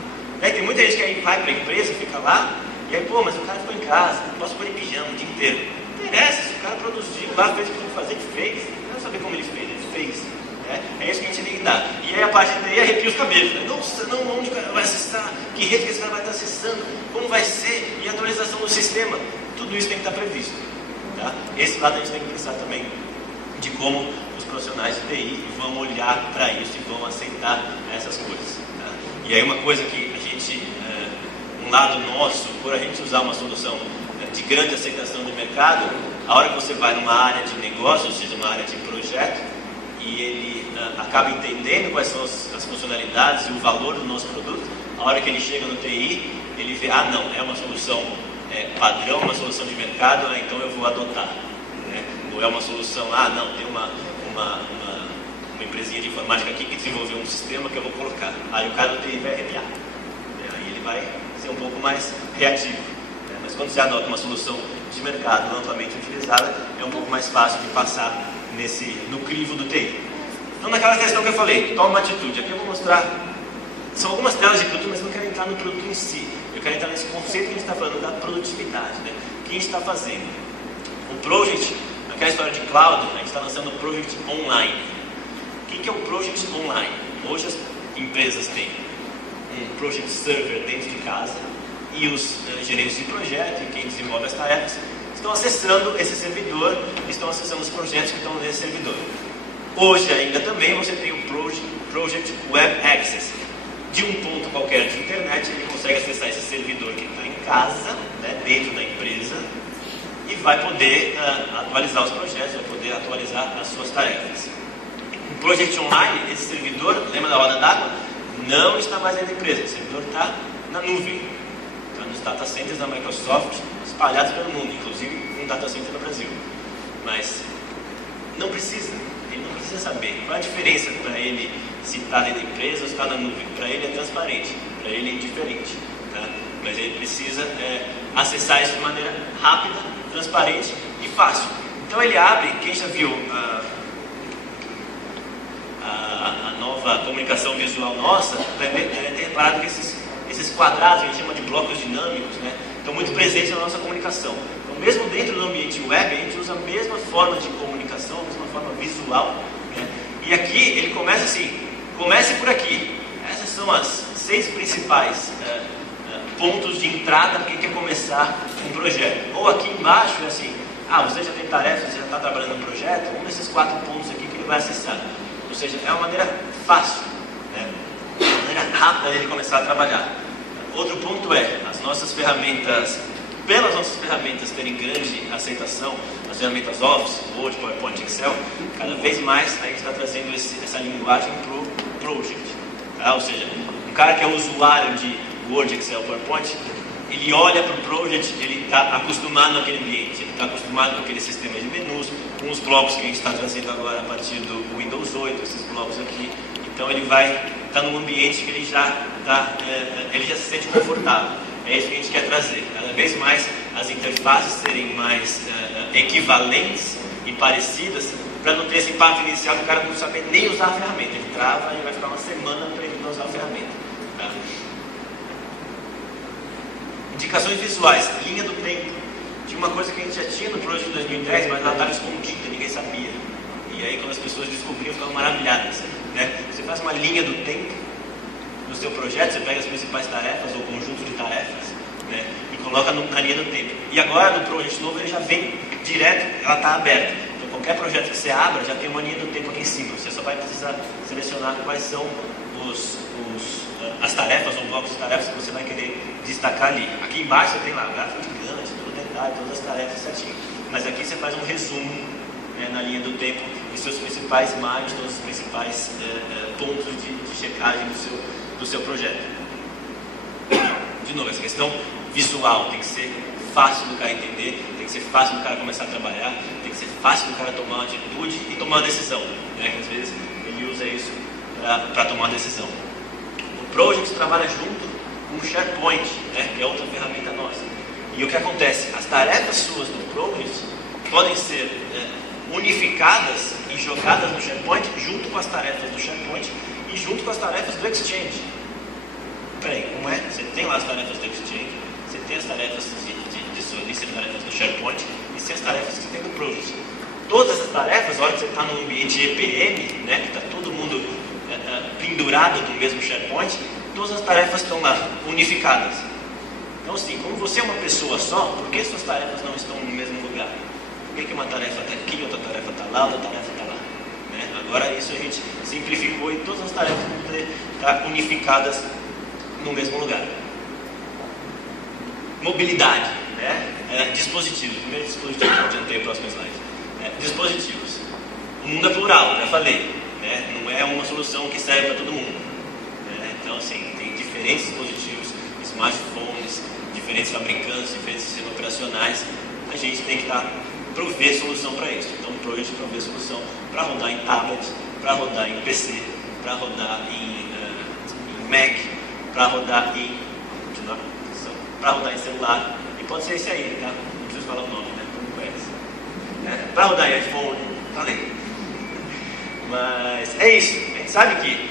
Tem muita gente que aí vai para a empresa, fica lá, e aí, mas o cara ficou em casa, não posso pôr em pijama o dia inteiro. Não interessa, se o cara produziu lá, fez o que tinha que fazer, ele fez. Não quero saber como ele fez. É isso que a gente tem que dar. E aí a parte daí arrepia os cabelos. Né? Nossa, não, onde o cara vai acessar? Que rede que esse cara vai estar acessando? Como vai ser? E a atualização do sistema? Tudo isso tem que estar previsto. Tá? Esse lado a gente tem que pensar também de como os profissionais de TI vão olhar para isso e vão aceitar essas coisas. Tá? E aí uma coisa que a gente, um lado nosso, por a gente usar uma solução de grande aceitação de mercado, a hora que você vai numa área de negócio, ou seja, uma área de projeto, e ele acaba entendendo quais são as funcionalidades e o valor do nosso produto, a hora que ele chega no TI, ele vê, não, é uma solução padrão, uma solução de mercado, então eu vou adotar. Né? Ou é uma solução, não, tem uma empresinha de informática aqui que desenvolveu um sistema que eu vou colocar. Aí o cara do TI vai arrepiar. Aí ele vai ser um pouco mais reativo. Né? Mas quando você adota uma solução de mercado amplamente utilizada, é um pouco mais fácil de passar no crivo do TI. Então, naquela questão que eu falei, toma uma atitude. Aqui eu vou mostrar, são algumas telas de produto, mas não quero entrar no produto em si. Eu quero entrar nesse conceito que a gente está falando da produtividade, né? O que a gente está fazendo. O Project, naquela história de cloud, a gente está lançando o Project Online. O que é o Project Online? Hoje as empresas têm um Project Server dentro de casa e os gerentes de projeto e quem desenvolve as tarefas estão acessando esse servidor, estão acessando os projetos que estão nesse servidor. Hoje ainda também você tem o Project Web Access. De um ponto qualquer de internet, ele consegue acessar esse servidor que está em casa, né, dentro da empresa, e vai poder atualizar os projetos, vai poder atualizar as suas tarefas. O Project Online, esse servidor, lembra da roda d'água? Não está mais dentro da empresa, o servidor está na nuvem, está nos data centers da Microsoft, espalhados pelo mundo, inclusive um data center no Brasil. Mas ele não precisa saber qual é a diferença para ele se está dentro da empresa ou se está na nuvem. Para ele é transparente, para ele é indiferente. Tá? Mas ele precisa acessar isso de maneira rápida, transparente e fácil. Então ele abre, quem já viu a nova comunicação visual nossa, vai ter reparado que esses quadrados, a gente chama de blocos dinâmicos, né, estão muito presentes na nossa comunicação. Então, mesmo dentro do ambiente web, a gente usa a mesma forma de comunicação, a mesma forma visual. Né? E aqui ele começa assim, comece por aqui. Essas são as 6 principais pontos de entrada para quem quer começar um projeto. Ou aqui embaixo é assim, você já tem tarefas, você já está trabalhando no projeto, um desses 4 pontos aqui que ele vai acessar. Ou seja, é uma maneira fácil, né? Uma maneira rápida de ele começar a trabalhar. Outro ponto é, as nossas ferramentas, pelas nossas ferramentas terem grande aceitação, as ferramentas Office, Word, PowerPoint, Excel, cada vez mais a gente está trazendo essa linguagem para o Project. Tá? Ou seja, um cara que é usuário de Word, Excel, PowerPoint, ele olha para o Project, ele está acostumado naquele ambiente, ele está acostumado com aquele sistema de menus, com os blocos que a gente está trazendo agora a partir do Windows 8, esses blocos aqui. Então ele vai estar num ambiente que ele já se sente confortável. É isso que a gente quer trazer. Cada vez mais as interfaces serem mais equivalentes e parecidas, para não ter esse impacto inicial do cara não saber nem usar a ferramenta. Ele trava e vai ficar uma semana para ele não usar a ferramenta. Tá? Indicações visuais, linha do tempo. Tinha uma coisa que a gente já tinha no Project 2010, mas ela estava escondida, ninguém sabia. E aí quando as pessoas descobriam, ficavam maravilhadas. Né? Você faz uma linha do tempo no seu projeto, você pega as principais tarefas ou conjunto de tarefas, né? E coloca na linha do tempo. E agora no Project novo ele já vem direto, ela está aberta. Então qualquer projeto que você abra já tem uma linha do tempo aqui em cima. Você só vai precisar selecionar quais são as tarefas ou blocos de tarefas que você vai querer destacar ali. Aqui embaixo você tem lá gráfico gigante, todo detalhe, todas as tarefas certinho. Mas aqui você faz um resumo, né, na linha do tempo dos seus principais marcos, todos os principais pontos de checagem do seu projeto. De novo, essa questão visual tem que ser fácil do cara entender, tem que ser fácil do cara começar a trabalhar, tem que ser fácil do cara tomar uma atitude e tomar uma decisão, né? Às vezes ele usa isso para tomar uma decisão. O Project trabalha junto com o SharePoint, né? Que é outra ferramenta nossa. E o que acontece? As tarefas suas do Project podem ser unificadas e jogadas no SharePoint junto com as tarefas do SharePoint e junto com as tarefas do Exchange. Peraí, como é? Você tem lá as tarefas do Exchange, você tem as tarefas de sua lista de tarefas do SharePoint e você tem as tarefas que você tem do Project. Todas as tarefas, a hora que você está num ambiente EPM, né, que está todo mundo pendurado no mesmo SharePoint, todas as tarefas estão lá, unificadas. Então assim, como você é uma pessoa só, por que suas tarefas não estão no mesmo lugar? Por que uma tarefa está aqui, outra tarefa está lá, outra tarefa está lá? Né? Agora isso a gente simplificou e todas as tarefas vão poder estar unificadas no mesmo lugar. Mobilidade, né? Dispositivos. Primeiro dispositivo, adiantei o próximo slide. Dispositivos. O mundo é plural, já falei. Né? Não é uma solução que serve para todo mundo. Né? Então, assim, tem diferentes dispositivos, smartphones, diferentes fabricantes, diferentes sistemas operacionais. A gente tem que prover solução para isso. Então, o Project provê solução para rodar em tablet, para rodar em PC, para rodar em Mac, para rodar em celular, e pode ser esse aí, tá? Não preciso falar o nome, né? Não conhece. Para rodar em iPhone, falei. Mas é isso. A gente sabe que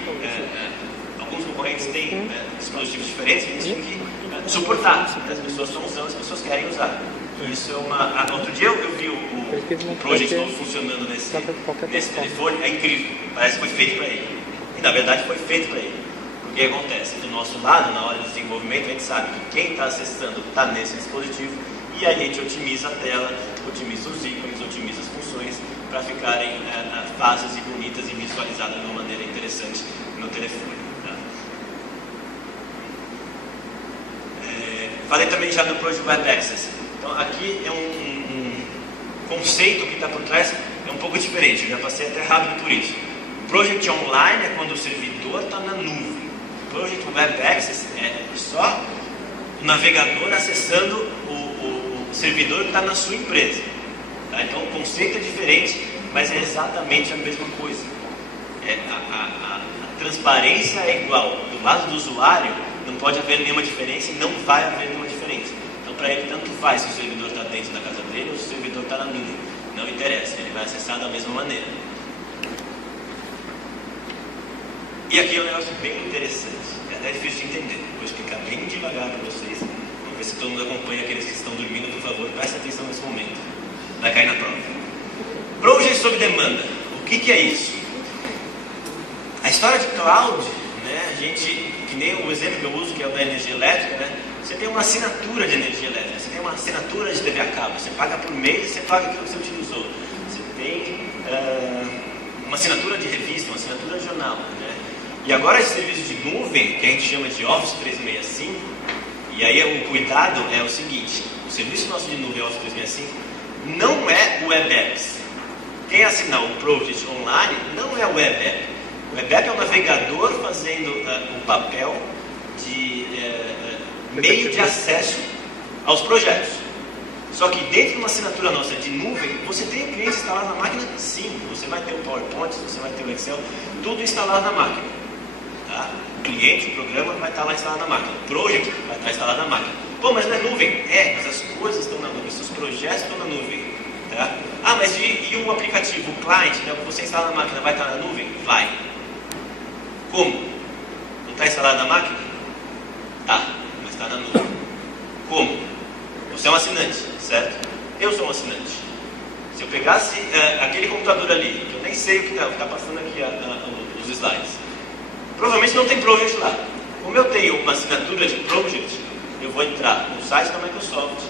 alguns concorrentes têm dispositivos diferentes que a gente tem que suportar. As pessoas estão usando, as pessoas querem usar. Isso é uma. Outro dia eu vi o Project novo funcionando nesse telefone, é incrível. Parece que foi feito para ele. E na verdade foi feito para ele. O que acontece? Do nosso lado, na hora de desenvolvimento, a gente sabe que quem está acessando está nesse dispositivo e a gente otimiza a tela, otimiza os ícones, otimiza as funções para ficarem fáceis e bonitas e visualizadas de uma maneira interessante no telefone. Tá? Falei também já do Project Web Access. Então aqui é um conceito que está por trás, é um pouco diferente, eu já passei até rápido por isso. O Project Online é quando o servidor está na nuvem. Project Web Access é só o navegador acessando o servidor que está na sua empresa. Tá? Então o conceito é diferente, mas é exatamente a mesma coisa. A transparência é igual. Do lado do usuário não pode haver nenhuma diferença e não vai haver nenhuma diferença. Então para ele tanto faz se o servidor está dentro da casa dele ou se o servidor está na nuvem. Não interessa, ele vai acessar da mesma maneira. E aqui é um negócio bem interessante, é até difícil de entender, vou explicar bem devagar para vocês, vamos ver se todo mundo acompanha. Aqueles que estão dormindo, por favor, prestem atenção nesse momento, vai cair na prova. Project sob demanda, o que é isso? A história de cloud, né, a gente, que nem o exemplo que eu uso, que é o da energia elétrica, né, Você tem uma assinatura de energia elétrica, você tem uma assinatura de TV a cabo, você paga por mês e você paga aquilo que você utilizou. Você tem uma assinatura de revista, uma assinatura de jornal. Né? E agora esse serviço de nuvem, que a gente chama de Office 365, e aí o cuidado é o seguinte, o serviço nosso de nuvem Office 365 não é o Web Apps. Quem assinar o Project Online não é o Web App. O Web App é um navegador fazendo o papel de meio de acesso aos projetos. Só que dentro de uma assinatura nossa de nuvem, você tem o cliente instalado na máquina? Sim. Você vai ter o PowerPoint, você vai ter o Excel, tudo instalado na máquina. Tá? O cliente, o programa vai estar lá instalado na máquina. O Project vai estar instalado na máquina. Pô, mas não é nuvem? É, mas as coisas estão na nuvem, seus projetos estão na nuvem. Tá? Ah, mas e o aplicativo, o client, né, que você instala na máquina, vai estar na nuvem? Vai. Como? Não está instalado na máquina? Tá, mas está na nuvem. Como? Você é um assinante, certo? Eu sou um assinante. Se eu pegasse aquele computador ali, que eu nem sei o que está passando aqui os slides, provavelmente não tem Project lá. Como eu tenho uma assinatura de Project, eu vou entrar no site da Microsoft,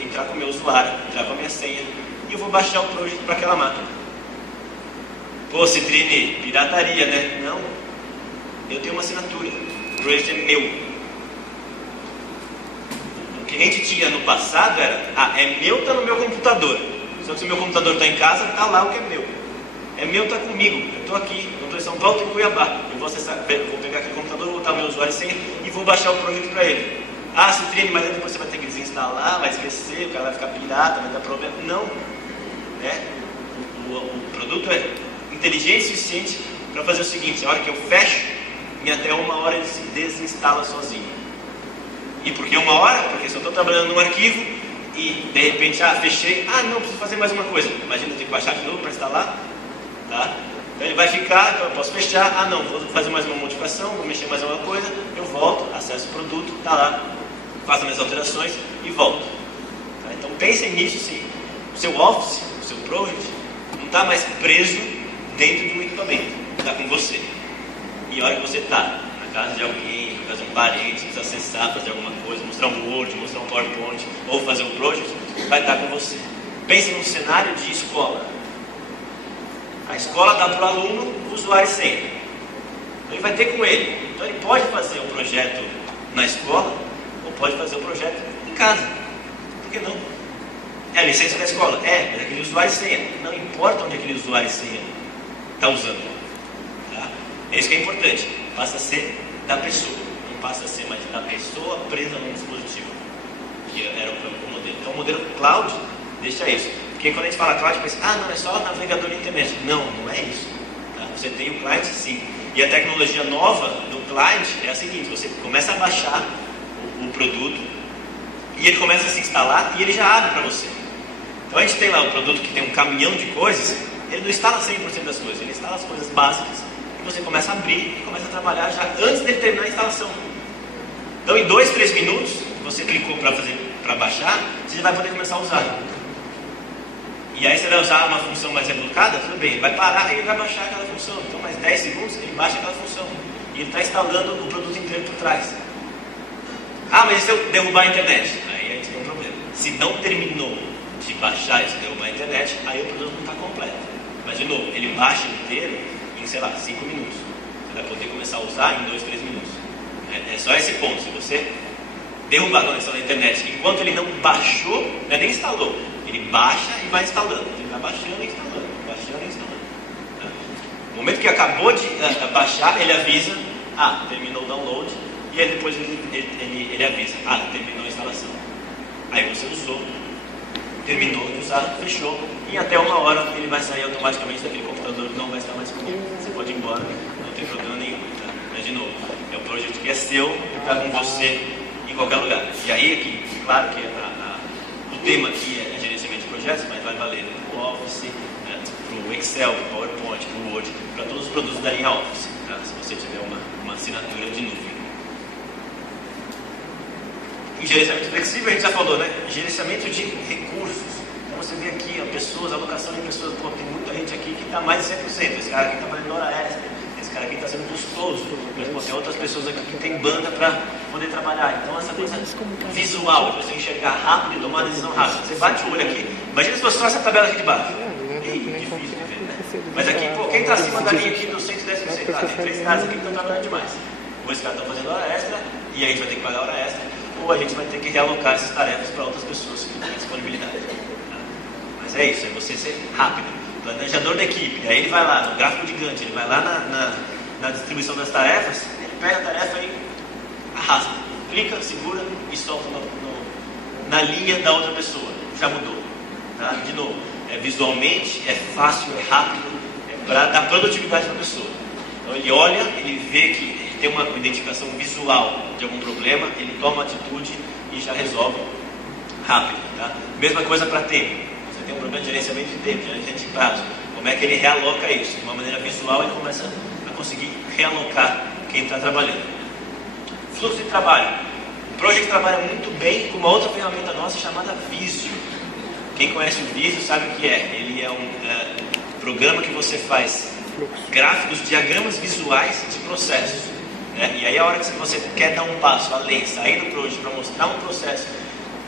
entrar com o meu usuário, entrar com a minha senha, e eu vou baixar o Project para aquela máquina. Pô, Citrine, pirataria, né? Não. Eu tenho uma assinatura. O Project é meu. O que a gente tinha no passado era, é meu, está no meu computador. Só que se o meu computador está em casa, está lá o que é meu. É meu, está comigo. Eu estou aqui, eu estou em São Paulo, estou em Cuiabá. Eu vou acessar, vou pegar aquele computador, vou botar o meu usuário e senha e vou baixar o Project para ele. Ah, Citrine, mas depois você vai ter que desinstalar, vai esquecer, o cara vai ficar pirata, vai dar problema. Não. Né? O produto é inteligente o suficiente para fazer o seguinte: a hora que eu fecho, em até 1 hora ele se desinstala sozinho. E por que 1 hora? Porque se eu estou trabalhando num arquivo e de repente, fechei, não, preciso fazer mais uma coisa. Imagina, eu tenho que baixar de novo para instalar. Tá? Então ele vai ficar, então eu posso fechar, não, vou fazer mais uma modificação, vou mexer mais uma coisa, eu volto, acesso o produto, está lá, faço minhas alterações e volto. Tá? Então pensem nisso sim. O seu Office, o seu Project, não está mais preso dentro de um equipamento, está com você. E a hora que você está na casa de alguém, na casa de um parente, precisa acessar, fazer alguma coisa, mostrar um Word, mostrar um PowerPoint, ou fazer um Project, vai estar com você. Pense num cenário de escola. A escola dá para o aluno o usuário e senha. Então ele vai ter com ele. Então ele pode fazer o projeto na escola, ou pode fazer o projeto em casa. Por que não? É a licença da escola? É, mas aquele usuário e senha. Não importa onde aquele usuário e senha está usando. Tá? É isso que é importante. Passa a ser da pessoa. Não passa a ser mais da pessoa presa num dispositivo. Que era o modelo. Então o modelo cloud deixa isso. Porque quando a gente fala cloud, pensa, não, é só navegador de internet. Não, não é isso. Tá? Você tem o client sim. E a tecnologia nova do client é a seguinte: você começa a baixar o produto e ele começa a se instalar e ele já abre para você. Então a gente tem lá um produto que tem um caminhão de coisas, ele não instala 100% das coisas, ele instala as coisas básicas e você começa a abrir e começa a trabalhar já antes dele terminar a instalação. Então em 2, 3 minutos, você clicou para baixar, você já vai poder começar a usar. E aí você vai usar uma função mais rebuscada, tudo bem, ele vai parar e ele vai baixar aquela função. Então mais 10 segundos ele baixa aquela função. E ele está instalando o produto inteiro por trás. Mas e se eu derrubar a internet? Aí a gente tem um problema. Se não terminou de baixar e se derrubar a internet, aí o produto não está completo. Mas de novo, ele baixa inteiro em, 5 minutos. Você vai poder começar a usar em 2, 3 minutos. É só esse ponto. Se você derrubar a conexão da internet enquanto ele não baixou, não é nem instalou, ele baixa e vai instalando. Ele vai baixando e instalando, baixando e instalando. Tá? No momento que acabou de baixar, ele avisa, terminou o download, e aí depois ele avisa, terminou a instalação. Aí você usou, terminou de usar, fechou, e em até 1 hora ele vai sair automaticamente daquele computador, não vai estar mais disponível. Você pode ir embora, não tem problema nenhum. Tá? Mas de novo, é um projeto que é seu e está com você em qualquer lugar. E aí aqui, claro que o tema aqui é gerenciamento de projetos, mas vai valer para o Office, para o Excel, para o PowerPoint, para o Word, para todos os produtos da linha Office, tá? Se você tiver uma assinatura de nuvem. Em gerenciamento flexível a gente já falou, né? Gerenciamento de recursos. Então você vê aqui, pessoas, alocação de pessoas, tem muita gente aqui que está mais de 100%. Esse cara aqui está fazendo hora extra, esse cara aqui está sendo custoso, mas pô, tem outras pessoas aqui que tem banda para poder trabalhar. Então essa coisa visual, de você enxergar rápido e tomar decisão rápida. Você bate o olho aqui, imagina se fosse só essa tabela aqui de baixo. Difícil de ver, né? Mas aqui, pô, quem está acima da linha aqui dos 110%, tem 3 caras aqui que estão trabalhando demais. Ou esses caras estão fazendo hora extra, e a gente vai ter que pagar hora extra, ou a gente vai ter que realocar essas tarefas para outras pessoas que têm disponibilidade. Tá? Mas é isso, é você ser rápido. Planejador da equipe, aí ele vai lá no gráfico de Gantt, ele vai lá na distribuição das tarefas, ele pega a tarefa e arrasta, clica, segura e solta na linha da outra pessoa. Já mudou. Tá? De novo, visualmente, é fácil, é rápido, para dar produtividade para a pessoa. Então ele olha, ele vê que ele tem uma identificação visual de algum problema, ele toma atitude e já resolve rápido. Tá? Mesma coisa para tempo. Você tem um problema de gerenciamento de tempo, gerenciamento de prazo. Como é que ele realoca isso? De uma maneira visual, ele começa a conseguir realocar quem está trabalhando. Fluxo de trabalho. O Project trabalha muito bem com uma outra ferramenta nossa chamada Visio. Quem conhece o Visio sabe o que é. Ele é um programa que você faz gráficos, diagramas visuais de processos. Né? E aí a hora que você quer dar um passo além, sair do Project para mostrar um processo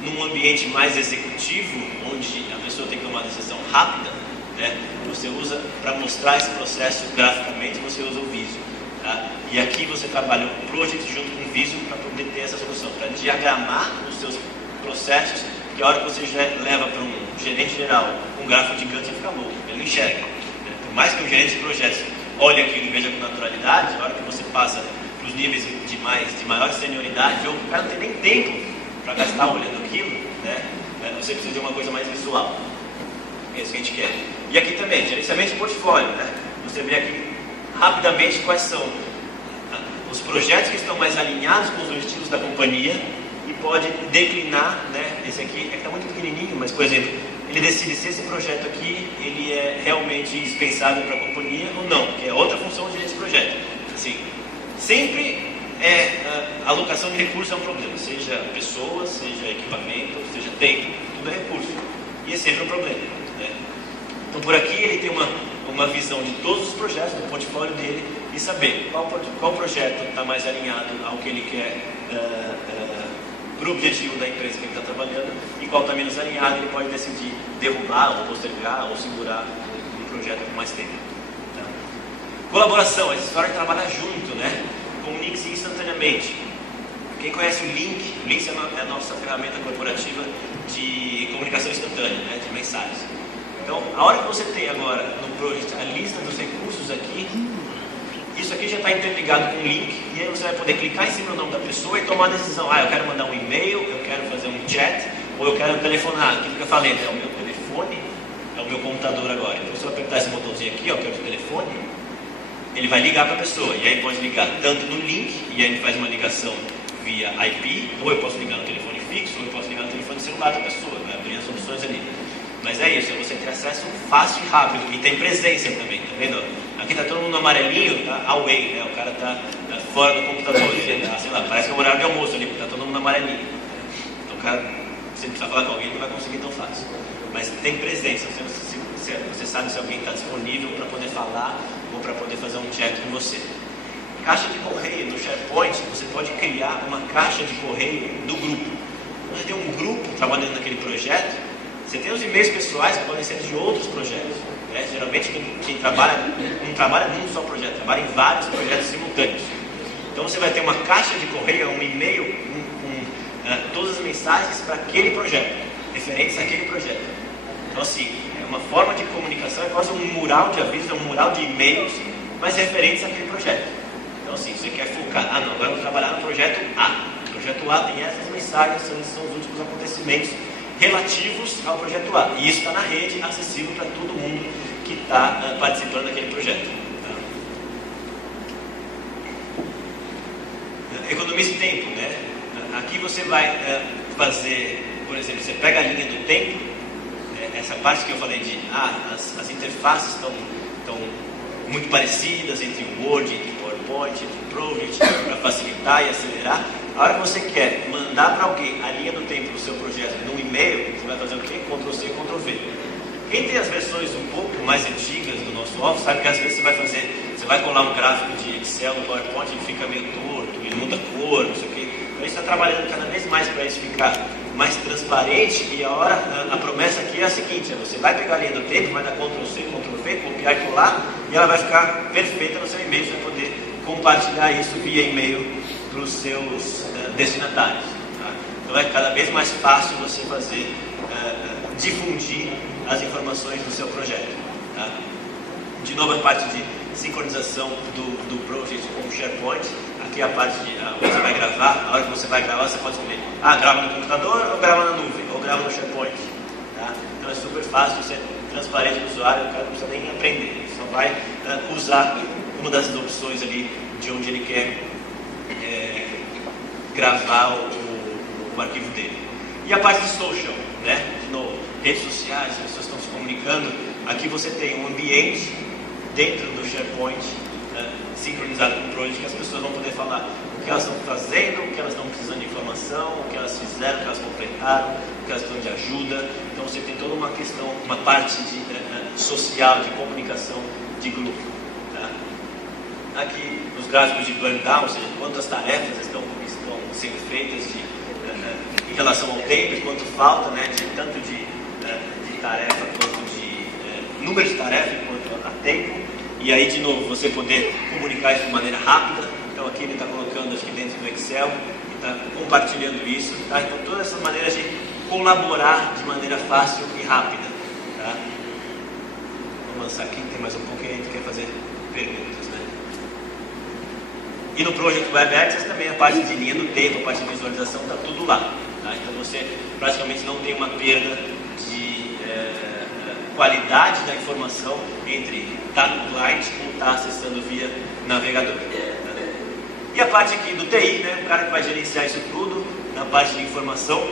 num ambiente mais executivo, onde a pessoa tem que tomar uma decisão rápida, né? Você usa, para mostrar esse processo graficamente, você usa o Visio. Tá? E aqui você trabalha o Project junto com o Visio para poder ter essa solução, para diagramar os seus processos, que a hora que você já leva para um gerente geral um gráfico de Gantt, ele fica louco, ele não enxerga. Por mais que um gerente de projetos olhe aquilo e veja com naturalidade, a hora que você passa para os níveis de maior senioridade, ou o cara não tem nem tempo para gastar olhando aquilo, né? Você precisa de uma coisa mais visual. É isso que a gente quer. E aqui também, gerenciamento de portfólio, né? Você vê aqui rapidamente quais são os projetos que estão mais alinhados com os objetivos da companhia e pode declinar, né? Esse aqui é que está muito pequenininho, mas, por exemplo, ele decide se esse projeto aqui ele é realmente dispensável para a companhia ou não, que é outra função de gerente de projeto. Assim, sempre a alocação de recursos é um problema, seja pessoas, seja equipamento, seja tempo, tudo é recurso. E é sempre um problema. Né? Então, por aqui ele tem uma visão de todos os projetos do portfólio dele e saber qual projeto está mais alinhado ao que ele quer para o objetivo da empresa que ele está trabalhando e qual está menos alinhado, ele pode decidir derrubar ou postergar ou segurar um projeto por mais tempo. Tá? Colaboração, essa história de trabalhar junto, né? Comunique-se instantaneamente. Quem conhece o Link é a nossa ferramenta corporativa de comunicação instantânea, né, de mensagens. Então, a hora que você tem agora no Project a lista dos recursos aqui, isso aqui já está interligado com o link, e aí você vai poder clicar em cima do nome da pessoa e tomar a decisão. Eu quero mandar um e-mail, eu quero fazer um chat, ou eu quero telefonar. Aqui fica falando, é o meu telefone, é o meu computador agora. Então, se eu apertar esse botãozinho aqui, que é o telefone, ele vai ligar para a pessoa, e aí pode ligar tanto no link, e aí ele faz uma ligação via IP, ou eu posso ligar no telefone fixo, ou eu posso ligar no telefone celular da pessoa, vai abrir as opções ali. Mas é isso, é você ter acesso fácil e rápido, e tem presença também, tá vendo? Aqui tá todo mundo amarelinho, tá away, né? O cara tá fora do computador, ele tá, sei lá, parece que é o horário de almoço ali, porque tá todo mundo amarelinho. Então o cara, se ele precisar falar com alguém, não vai conseguir tão fácil. Mas tem presença, você sabe se alguém está disponível para poder falar ou para poder fazer um chat com você. Caixa de correio no SharePoint, você pode criar uma caixa de correio do grupo. Você tem um grupo trabalhando naquele projeto, você tem os e-mails pessoais que podem ser de outros projetos. Né? Geralmente quem trabalha não trabalha num só projeto, trabalha em vários projetos simultâneos. Então você vai ter uma caixa de correio, um e-mail com todas as mensagens para aquele projeto, referentes àquele projeto. Então assim, é uma forma de comunicação, é quase um mural de avisos, é um mural de e-mails, mas referentes àquele projeto. Então assim, você quer focar, não, agora eu vou trabalhar no projeto A. O projeto A tem essas mensagens, são os últimos acontecimentos relativos ao projeto A. E isso está na rede, acessível para todo mundo que está participando daquele projeto. Tá? Economize tempo, né? Aqui você vai fazer, por exemplo, você pega a linha do tempo, essa parte que eu falei de as interfaces estão muito parecidas entre o Word, entre o PowerPoint, entre o Project, para facilitar e acelerar. A hora que você quer mandar para alguém a linha do tempo do seu projeto num e-mail, você vai fazer o quê? Ctrl+C, Ctrl+V. Quem tem as versões um pouco mais antigas do nosso Office sabe que às vezes você vai vai colar um gráfico de Excel no PowerPoint, ele fica meio torto, ele muda cor, não sei o quê. Então a gente está trabalhando cada vez mais para isso ficar mais transparente, e a promessa aqui é a seguinte: você vai pegar a linha do tempo, vai dar Ctrl+C, Ctrl+V, copiar e colar, e ela vai ficar perfeita no seu e-mail. Você vai poder compartilhar isso via e-mail para os seus destinatários. Tá? Então é cada vez mais fácil você fazer, difundir as informações do seu projeto. Tá? De novo, a parte de sincronização do project com o SharePoint. Aqui é a parte de você vai gravar. A hora que você vai gravar, você pode escolher: grava no computador, ou grava na nuvem, ou grava no SharePoint. Tá? Então é super fácil, você é transparente no usuário, o cara não precisa nem aprender, ele só vai usar uma das opções ali de onde ele quer gravar o arquivo dele. E a parte de social, né? De novo, redes sociais, as pessoas estão se comunicando. Aqui você tem um ambiente dentro do SharePoint, sincronizado com o Project, que as pessoas vão poder falar o que elas estão fazendo, o que elas estão precisando de informação, o que elas fizeram, o que elas completaram, o que elas precisam de ajuda. Então você tem toda uma questão, uma parte de, social, de comunicação de grupo. Tá? Aqui os gráficos de burn down, ou seja, quantas tarefas estão sendo feitas em relação ao tempo, quanto falta, né, tanto de tarefa quanto de número de tarefa quanto a tempo. E aí, de novo, você poder comunicar isso de maneira rápida. Então aqui ele está colocando, acho que dentro do Excel, e está compartilhando isso. Tá? Então todas essas maneiras de colaborar de maneira fácil e rápida. Tá? Vamos avançar aqui, tem mais um pouquinho, a gente quer fazer perguntas, né? E no Project Web Access também a parte de linha do tempo, a parte de visualização, está tudo lá. Tá? Então você praticamente não tem uma perda de qualidade da informação entre estar no client ou estar acessando via navegador. Tá? E a parte aqui do TI, né? O cara que vai gerenciar isso tudo, na parte de informação,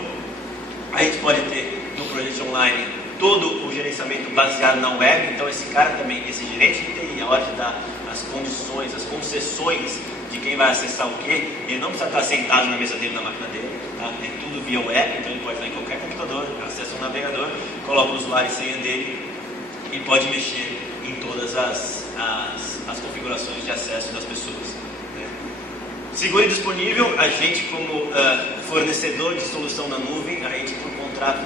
a gente pode ter no Project Online todo o gerenciamento baseado na web. Então esse cara também, esse gerente de TI, a hora de dar as condições, as concessões de quem vai acessar o quê, ele não precisa estar sentado na mesa dele, na máquina dele, tá? É tudo via web, então ele pode estar em qualquer computador, acessa um navegador, coloca o usuário e senha dele e pode mexer em todas as configurações de acesso das pessoas. Né? Seguro e disponível, a gente como fornecedor de solução na nuvem, a gente por contrato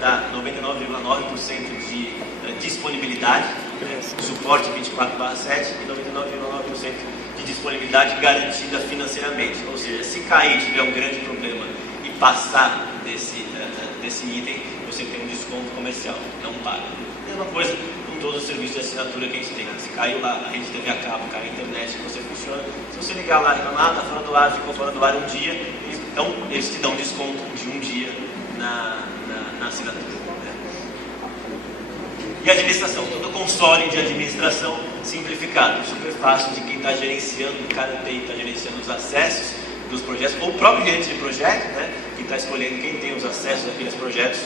dá 99,9% de disponibilidade, né? Suporte 24/7 e 99,9% de disponibilidade garantida financeiramente. Ou seja, se cair, tiver um grande problema e passar desse item, você tem um desconto comercial, não paga. Mesma coisa com todos os serviços de assinatura que a gente tem. Se caiu lá a rede TV a cabo, caiu a internet, você funciona. Se você ligar lá e reclamar, está fora do ar, ficou fora do ar um dia, eles te dão um desconto de um dia na assinatura. Né? E administração, todo console de administração simplificado, super fácil de quem está gerenciando, o cara está gerenciando os acessos dos projetos, ou o próprio gerente de projeto, né, que está escolhendo quem tem os acessos àqueles projetos,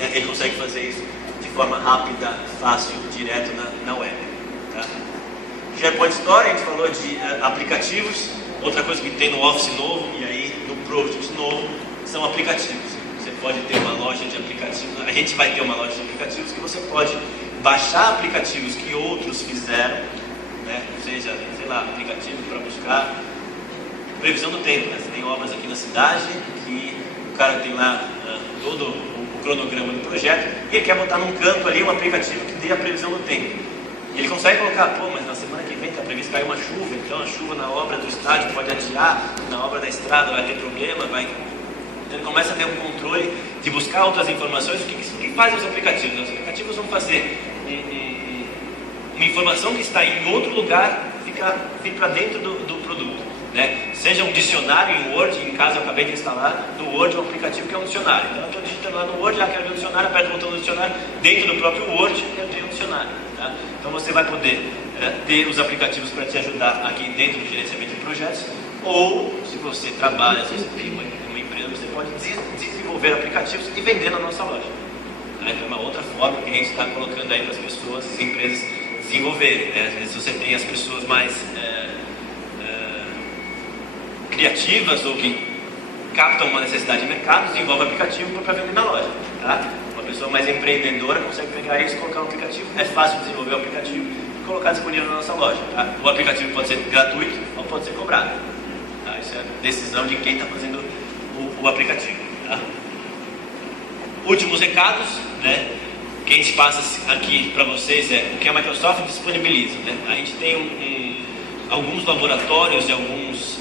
ele consegue fazer isso de forma rápida, fácil, direto na web. Tá? SharePoint Store, a gente falou de aplicativos. Outra coisa que tem no Office novo e aí no Project novo são aplicativos. Você pode ter uma loja de aplicativos, a gente vai ter uma loja de aplicativos que você pode baixar aplicativos que outros fizeram, né? Seja, sei lá, aplicativo para buscar previsão do tempo, né? Você tem obras aqui na cidade que o cara tem lá todo o cronograma do projeto e ele quer botar num canto ali um aplicativo que dê a previsão do tempo. E ele consegue colocar, mas na semana que vem está previsto cair uma chuva, então a chuva na obra do estádio pode adiar, na obra da estrada vai ter problema, Então ele começa a ter um controle de buscar outras informações. O que faz os aplicativos? Os aplicativos vão fazer uma informação que está em outro lugar, vir para dentro do produto. Né? Seja um dicionário em Word, em caso eu acabei de instalar no Word um aplicativo que é um dicionário. Então eu estou digitando lá no Word, quero ver o dicionário, aperto o botão do dicionário, dentro do próprio Word eu tenho um dicionário. Tá? Então você vai poder ter os aplicativos para te ajudar aqui dentro do gerenciamento de projetos, ou se você trabalha, se você tem uma empresa, você pode desenvolver aplicativos e vender na nossa loja. Tá? Então é uma outra forma que a gente está colocando aí para as pessoas, as empresas desenvolverem. Né? Às vezes você tem as pessoas mais criativas ou que captam uma necessidade de mercado, desenvolve aplicativo para vender na loja. Tá? Uma pessoa mais empreendedora consegue pegar isso, colocar um aplicativo, é fácil desenvolver o aplicativo, colocar disponível na nossa loja. Tá? O aplicativo pode ser gratuito ou pode ser cobrado. Tá? Isso é decisão de quem está fazendo o aplicativo. Tá? Últimos recados, né? Que a gente passa aqui para vocês é o que a Microsoft disponibiliza. Né? A gente tem alguns laboratórios e alguns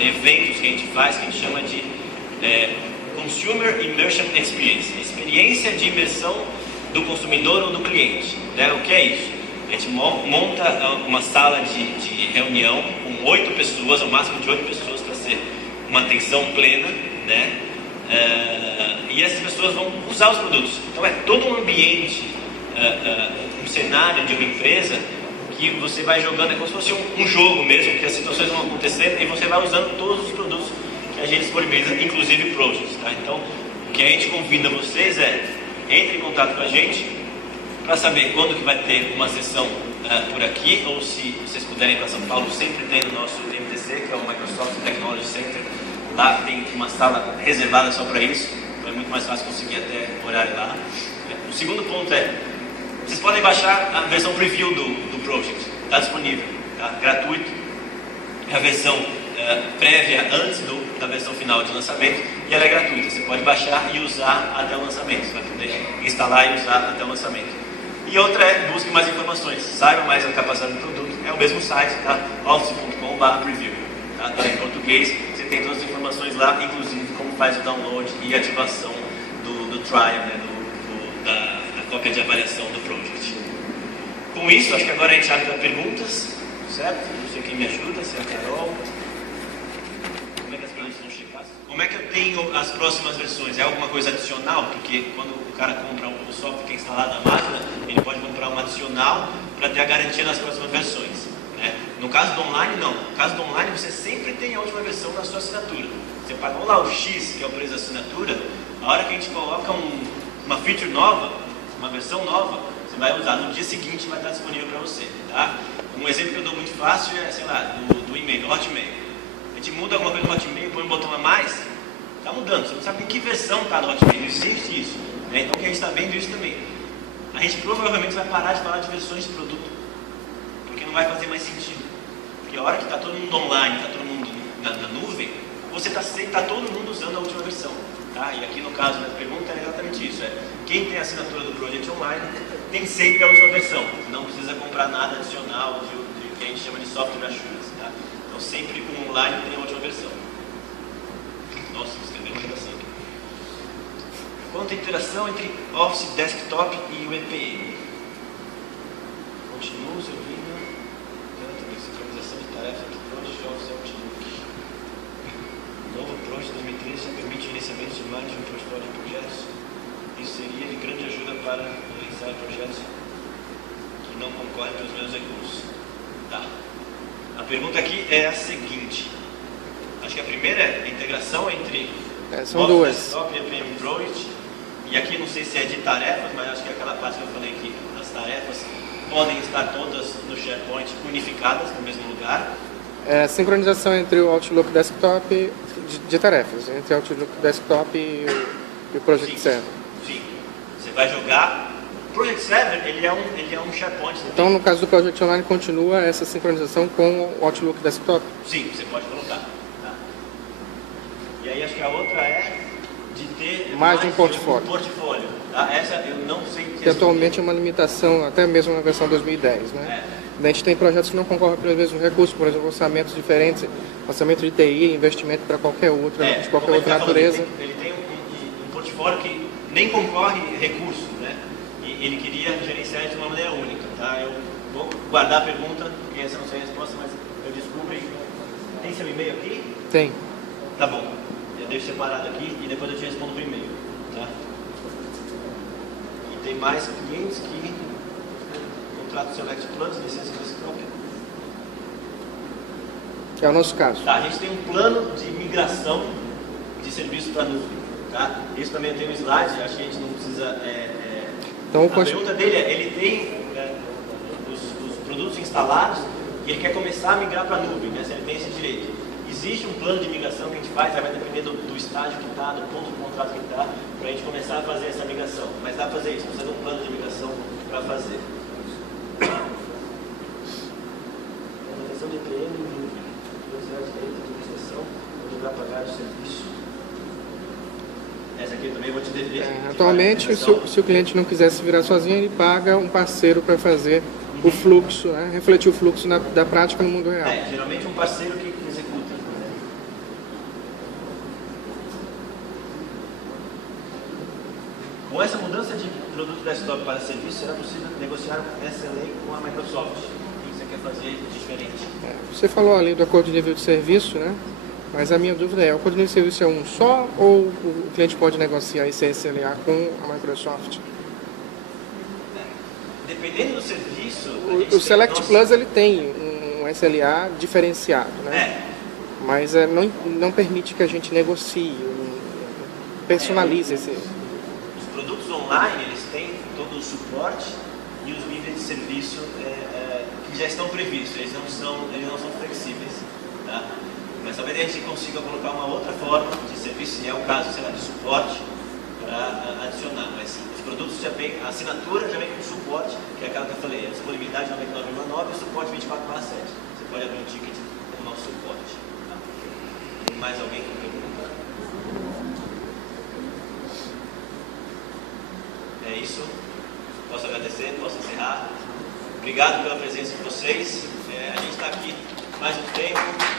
eventos que a gente faz que a gente chama de Consumer Immersion Experience, experiência de imersão do consumidor ou do cliente. Né? O que é isso? A gente monta uma sala de reunião com 8 pessoas, ao máximo de 8 pessoas, para ser uma atenção plena, né? E essas pessoas vão usar os produtos. Então é todo um ambiente, um cenário de uma empresa que você vai jogando, é como se fosse um jogo mesmo, que as situações vão acontecendo e você vai usando todos os produtos que a gente disponibiliza, inclusive Project. Tá? Então o que a gente convida vocês entre em contato com a gente para saber quando que vai ter uma sessão por aqui, ou se vocês puderem ir para São Paulo, sempre tem no nosso MTC, que é o Microsoft Technology Center. Lá tem uma sala reservada só para isso, então é muito mais fácil conseguir até horário lá. O segundo ponto vocês podem baixar a versão preview do Project, está disponível, tá? Gratuito, é a versão prévia antes da versão final de lançamento, e ela é gratuita, você pode baixar e usar até o lançamento, você vai poder instalar e usar até o lançamento. E outra busque mais informações, saiba mais a capacidade do produto, é o mesmo site, tá? office.com/preview, tá? Tá em português, você tem todas as informações lá, inclusive como faz o download e ativação do trial, né? Da cópia de avaliação do Project. Com isso, acho que agora a gente abre para perguntas, certo? Não sei quem me ajuda, se é a Carol. Como é que as perguntas vão chegar? Como é que eu tenho as próximas versões? É alguma coisa adicional? Porque quando o cara compra o software que é instalado na máquina, ele pode comprar um adicional para ter a garantia das próximas versões. Né? No caso do online, não. No caso do online, você sempre tem a última versão na sua assinatura. Você pagou lá o X, que é o preço da assinatura, a hora que a gente coloca uma feature nova, uma versão nova, você vai usar, no dia seguinte vai estar disponível para você, tá? Um exemplo que eu dou muito fácil é, sei lá, do e-mail, do Hotmail. A gente muda alguma coisa no Hotmail, põe um botão a mais, está mudando, você não sabe em que versão está no Hotmail, não existe isso, né? Então que a gente está vendo isso também. A gente provavelmente vai parar de falar de versões de produto, porque não vai fazer mais sentido. Porque a hora que está todo mundo online, está todo mundo na nuvem, você está todo mundo usando a última versão. Tá? E aqui no caso da pergunta é exatamente isso, quem tem a assinatura do Project Online tem sempre a última versão, não precisa comprar nada adicional de que a gente chama de software assurance, tá? Então sempre o online tem a última versão. Nossa, escrevi uma interação aqui. Quanto à interação entre Office Desktop e o EPM? Continuo servindo sincronização de tarefas do Project Office Outlook. O novo Project 2013 já permite iniciamento de mais de um portfólio de projetos. Isso seria de grande ajuda para realizar projetos que não concorrem com os meus recursos. Tá. A pergunta aqui é a seguinte. Acho que a primeira é a integração entre são duas. Desktop e EPM Project. E aqui não sei se é de tarefas, mas acho que é aquela parte que eu falei que as tarefas podem estar todas no SharePoint unificadas no mesmo lugar. Sincronização entre o Outlook Desktop de tarefas, entre o Outlook Desktop e o Project Server. Sim, você vai jogar. O Project Server ele é um SharePoint. Então, no caso do Project Online, continua essa sincronização com o Outlook Desktop? Sim, você pode colocar. Tá? E aí acho que a outra é de ter mais de um portfólio. Tá? Essa eu não sei. Que atualmente é uma limitação, até mesmo na versão 2010, né? A gente tem projetos que não concorrem pelos mesmos recursos, por exemplo, orçamentos diferentes, orçamento de TI, investimento para qualquer outra, de qualquer outra natureza. Ele tem um portfólio que nem concorre recursos, né? E ele queria gerenciar isso de uma maneira única, tá? Eu vou guardar a pergunta, porque essa não sei a resposta, mas eu descubro. Tem seu e-mail aqui? Tem. Tá bom, eu deixo separado aqui e depois eu te respondo por e-mail, tá? E tem mais clientes que contrato Select Plus, licença Desktop. É o nosso caso. Tá, a gente tem um plano de migração de serviço para nuvem, tá? Isso também eu tenho um slide, acho que a gente não precisa... Então, a pergunta dele é, ele tem os produtos instalados e ele quer começar a migrar para a nuvem, né? Se ele tem esse direito. Existe um plano de migração que a gente faz, vai depender do estágio que está, do ponto do contrato que está, para a gente começar a fazer essa migração. Mas dá para fazer isso, precisa de um plano de migração para fazer. DPM de velocidade de administração, para pagar o serviço. Essa aqui também eu vou te dever. Atualmente, se o cliente não quiser se virar sozinho, ele paga um parceiro para fazer o fluxo, né? Refletir o fluxo da prática no mundo real. Geralmente um parceiro que executa. Com essa mudança de produto desktop para serviço, será possível negociar SLA com a Microsoft. O que você quer fazer de diferente? Você falou ali do acordo de nível de serviço, né? Mas a minha dúvida é, o acordo de nível de serviço é um só ou o cliente pode negociar esse SLA com a Microsoft? Dependendo do serviço... O Select Plus ele tem um SLA diferenciado, né? Mas não permite que a gente negocie, personalize esse... Os produtos online, eles têm todo o suporte e os níveis de serviço que já estão previstos, eles não são flexíveis. Tá? Mas talvez a gente consiga colocar uma outra forma de serviço, se é o caso, sei lá, de suporte, para adicionar. Mas os produtos já vêm, a assinatura já vem com suporte, que é aquela que eu falei, a disponibilidade 99,9 e o suporte 24/7. Você pode abrir um ticket com o nosso suporte. Tá? Tem mais alguém que pergunta? É isso. Posso agradecer, posso encerrar. Obrigado pela presença de vocês. A gente está aqui mais um tempo.